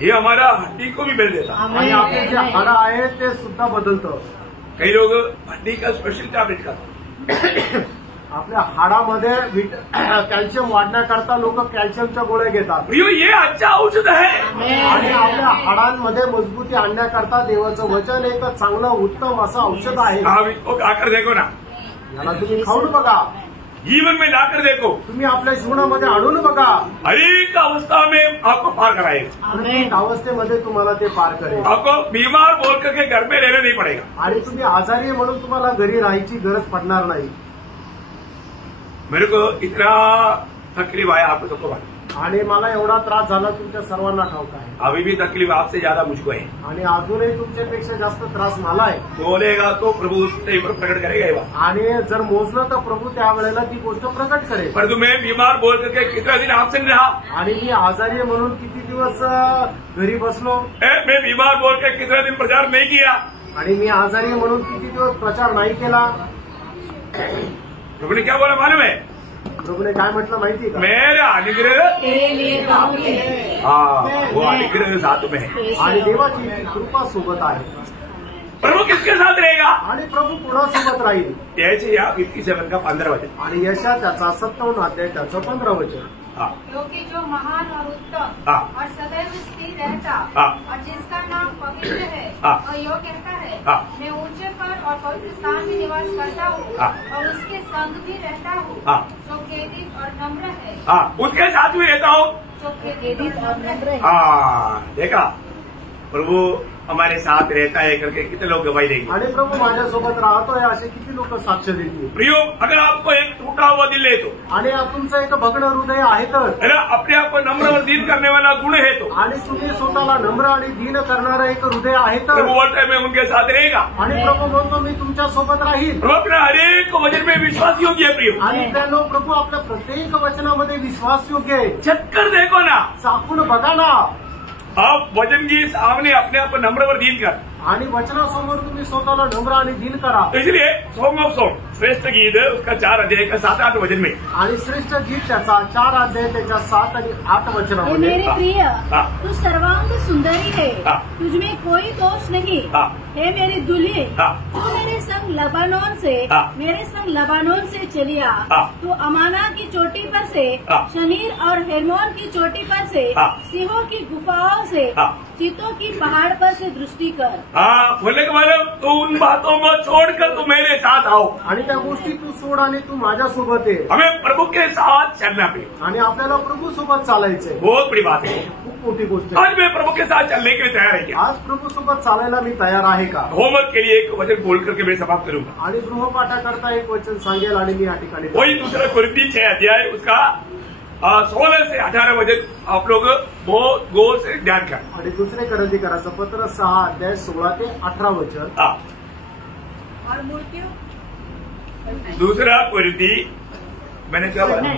ये हमारा हड्डी को भी बदल देता। आणि आपले जे हाडं आहेत ते सुद्धा बदलतं। कई लोग हड्डी का स्पेशल टैबलेट खातात, आपल्या हाडामध्ये कॅल्शियम वाढण्याकरता लोक कॅल्शियमच्या गोळ्या घेतात। प्रियो, ये अच्छा औषध है। आणि आपल्या हाडांमध्ये मजबूती आणण्याकरता देवाचं वचन एक चांगलं उत्तम असं औषध आहे। आप इसको खाकर देखो ना, याला तुम्ही खाऊन बघा, जीवन में लाकर देखो, तुम्ही आपल्या जीवनामध्ये आणून बघा, हर एक अवस्था में आपको पार कराएगा। प्रत्येक अवस्थेमध्ये तुम्हाला ते पार करेल। आपको बीमार बोल करके घर में रहना नहीं पड़ेगा। आणि तुम्ही आजारी आहे म्हणून तुम्हाला घरी राहायची गरज पडणार नाही। मेरे को इतना तकलीफ आया आपको सबको बात, आणि मला एवढा त्रास झाला तुमच्या सर्वांना ठाऊक आहे। अभी भी तकलीफ आपसे ज्यादा मुझको है, आणि अजूनही तुमच्यापेक्षा जास्त त्रास मला आहे। बोलेगा तो प्रभु उस टाइम पर प्रकट करेगा ये बात। आणि जर मोजलं तर प्रभू त्यावेळेला ती गोष्ट प्रकट करेल। पर तुम्हें बीमार बोल करके कितना दिन आपसे नहीं रहा? आणि मी आजारी आहे म्हणून किती दिवस घरी बसलो। मैं बीमार बोल के कितना दिन प्रचार नहीं किया? आणि मी आजारी आहे म्हणून किती दिवस प्रचार नाही केला। प्रभु ने क्या बोला मालूम है? प्रभूने काय म्हटलं माहिती का? मेरा अनुग्रह, तेरे लिए काफी है। हाँ, वो अनुग्रह साथ में है। आणि देवाची कृपा सोबत आहे। प्रभु किसके साथ रहेगा? आणि प्रभू कुणासोबत राहील? याचे या 57 का 15 वचन। आणि यशा त्याचा 57 अध्याय त्याचं 15 वचन। क्योंकि जो महान और उत्तम और सदैव स्थिर रहता और जिसका नाम पवित्र है और यो कहता है, मैं ऊंचे पर और पवित्र स्थान में निवास करता हूँ और उसके संग भी रहता हूँ, जो खेदित और नम्र है। उसके साथ भी रहता हूँ, जो खेदित और नम्र है। देखा, प्रभु हमारे साथ रहता है करके कितने लोग गवाही देंगे। आणि प्रभू माझ्यासोबत राहतोय असे किती लोक साक्ष देतील। प्रियो, अगर आपको एक टूटा हुआ दिल है तो, आणि तुमचं एक भग्न हृदय आहे तर, अपने आप को नम्र और दीन करने वाला गुण है तो, आणि तुम्ही स्वतःला नम्र आणि दीन करणारं एक हृदय आहे तर, प्रभु बोलता है मैं उनके साथ रहेगा। आणि प्रभू म्हणतो मी तुमच्या सोबत राहील। प्रभु अपने हर एक वचन में विश्वास योग्य है। प्रियो, आणि त्यानो प्रभू आपल्या प्रत्येक वचनामध्ये विश्वास योग्य आहे। चक्कर देखो ना, चाकून बघा ना, आप वचन के सामने अपने आप को नम्र और दीन कर, आणि वचनासमोर तुम्ही स्वतःला नम्र आणि दीन करा. तो इसलिए सॉन्ग ऑफ सॉन्ग श्रेष्ठ गीत उसका 4 अध्याय का 7-8 वचन में, आणि श्रेष्ठ गीत त्याचा 4 अध्याय त्याच्या 7 आणि 8 हे वचनामध्ये. मेरे प्रिय, तू सर्वांग सुंदरी है, तुझमें कोई दोष नहीं. हे मेरी दुल्ही, तू मेरे संग लबानोन से चली आ. तू अमाना की चोटी पर से, शनीर और हेरमोन की चोटी पर से, सिंहों की गुफाओं से, चीतों की पहाड़ पर से दृष्टि कर. बोलने के बाद तो उन बातों को छोड़कर तू मेरे साथ आओ. आणि त्या गोष्टी तू सोड आणि तू माझ्यासोबत आहे. हमें प्रभु के साथ चलना पे, आणि आपल्याला प्रभू सोबत चालायचंय. बहुत बड़ी बात है. खूप मोठी गोष्ट आहे. आज मैं प्रभु के साथ चलने के लिए तैयार है क्या? आज प्रभु सोबत चालायला मी तयार आहे का? होमवर्क के लिए एक वचन बोल करके मैं समाप्त करूंगा. आणि गृहपाठाकरता एक वचन सांगेल आणि मी या ठिकाणी. वही दूसरा कुरिन्थी 6 अध्याय उसका 16 से 18 वचन आप लोग बहुत गौर से ध्यान कर. आणि दुसरे करंथीकराचं पत्र 6 अध्याय 16 ते 18 वचन. और मूर्तियों, दूसरा कुरिन्थी मैंने क्या बोला?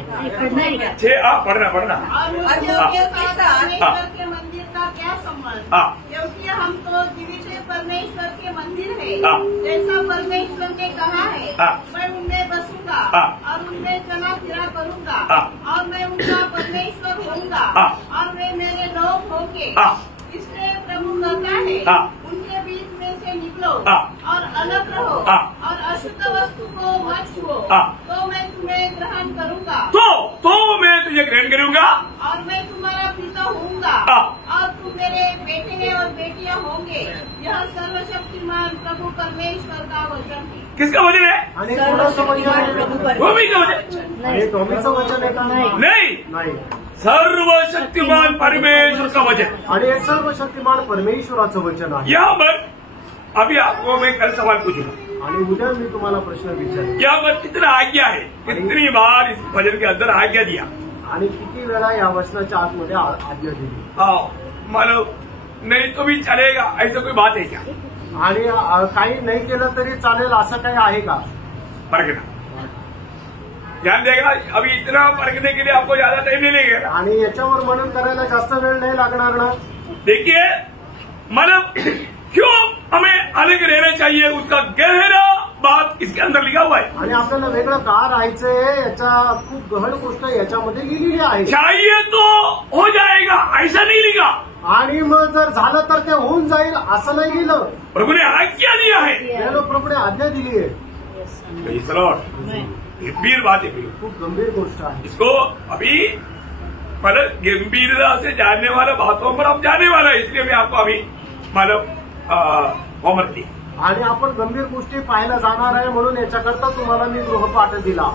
6 पढ़ना. और मूर्तियों के साथ परमेश्वर के मंदिर का क्या संबंध? क्योंकि हम तो जीवित परमेश्वर के मंदिर है. जैसा परमेश्वर ने कहा है, मैं उनमें बसूंगा और उनमें चला फिरा करूंगा और मैं उनका परमेश्वर होऊंगा और वे मेरे लोग होंगे. इसलिए प्रभु कहता है, उनके बीच में से निकलो और अलग रहो और अशुद्ध वस्तु को मत छुओ, तो मैं तुम्हें ग्रहण करूंगा. तो मैं तुझे ग्रहण करूंगा और मैं तुम्हारा पिता होऊंगा और तुम मेरे बेटे और बेटियां होंगे. यह सर्वशक्तिमान प्रभु परमेश्वर का वचन है. किसका वचन है? आणि कोणाचं वचन आहे? भूमि का वचन हे टॉमीचं वचन आहे का? नहीं, सर्वशक्तिमान परमेश्वर का वचन. आणि हे सर्वशक्तिमान परमेश्वराचं वचन आहे. यहाँ पर अभी आपको मैं कल सवाल पूछूंगा, आणि उद्या मी तुम्हाला प्रश्न विचारेन. यहाँ पर कितना आज्ञा है, कितनी बार इस वचन के अंदर आज्ञा दिया, आणि किती वेळा या वचनाच्या आतमध्ये आज्ञा दिली. मानो नहीं तो भी चलेगा ऐसा कोई बात है क्या? आणि काही नाही केलं तरी चालेल असं काही आहे का? परखना ध्यान देगा. अभी इतना परखने के लिए आपको ज्यादा टाइम नहीं लगेगा. आणि याच्यावर मनन करायला जास्त वेळ नाही लागणार ना. देखिए मतलब क्यों हमें अलग रहना चाहिए, उसका गहरा बात इसके अंदर लिखा हुआ है. आणि आपल्याला वेगळं का राहायचंय याच्या खूप गहन गोष्ट याच्यामध्ये लिहिलेली आहे. चाहिए तो हो जाएगा ऐसा नहीं लिखा. आणि मग जर झालं तर ते होऊन जाईल असं नाही लिहिलं. प्रभु ने आज्ञा दिया है, प्रभूने आज्ञा दिली आहे. गंभीर बात है, खूप गंभीर गोष्ट आहे. इसको अभी पर गंभीरता से जानने वाला बातों पर अब जाने वाला है. इसलिए मैं आपको अभी मतलब होमवर्क दी. आणि आपण गंभीर गोष्टी पाहायला जाणार आहे म्हणून याच्याकरता तुम्हाला मी गृहपाठ दिला,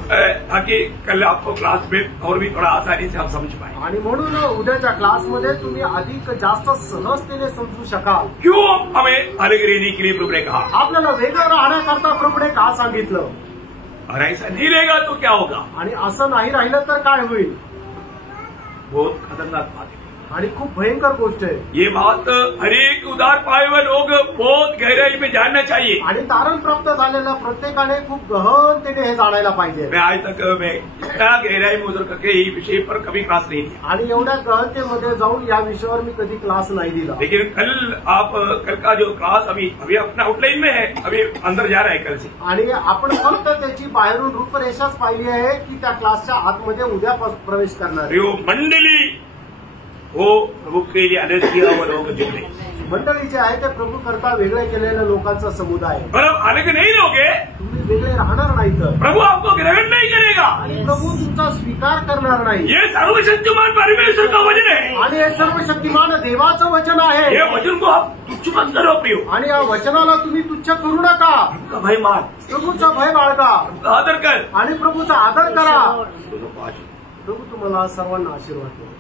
ताकि कल आपको क्लास में और भी थोड़ा आसानी से आप समझ पाए. आणि म्हणून उद्याच्या क्लासमध्ये तुम्ही अधिक जास्त सहजतेने समजू शकाल. क्यों हमें अलग रहने के लिए प्रभु ने कहा? आपल्याला वेगळं राहण्याकरता प्रभूने का सांगितलं? और ऐसा नहीं रहेगा तो क्या होगा? आणि असं नाही राहिलं तर काय होईल? बहुत खतरनाक बात है आणि खूप भयंकर गोष्ट आहे. ये बात हर एक उदार पाए हुए लोग बहुत गहराई में जानना चाहिए. आणि तारण प्राप्त झालेल्या प्रत्येकाने खूप गहनतेने हे जाणायला पाहिजे. मैं आज तक मैं इतना गहराई में उतर करके ये विषय पर कभी क्लास नहीं दिया. आणि एवढ्या गहनतेमध्ये जाऊन या विषयावर मी कधी क्लास नाही दिला. लेकिन कल का जो क्लास अभी अपना आउटलाइन में है, अभी अंदर जा रहा है कल से. आणि आपण फक्त त्याची बाहेरून रूपरेषाच पाहिली आहे की त्या क्लासच्या आतमध्ये उद्या प्रवेश करणार आहे. मंडली हो प्रभु के लिए अलग किया हुआ लोग जुड़े. मंडळी जे आहे ते प्रभू करता वेगळे केलेल्या लोकांचा समुदाय. मतलब अलग नहीं रहोगे, तुम्ही वेगळे राहणार नाही तर प्रभु आपको ग्रहण नहीं करेगा आणि प्रभू तुमचा स्वीकार करणार नाही. ये सर्वशक्तिमान परमेश्वर का वचन है आणि हे सर्वशक्तिमान देवाचं वचन आहे. ये वचन को आप तुच्छ मत करो प्रियो. आणि या वचनाला तुम्ही तुच्छ करू नका. भय मान, प्रभूचा भय बाळगा आदर कर आणि प्रभूचा आदर करा. प्रभू तुम्हाला सर्वांना आशीर्वाद देईल.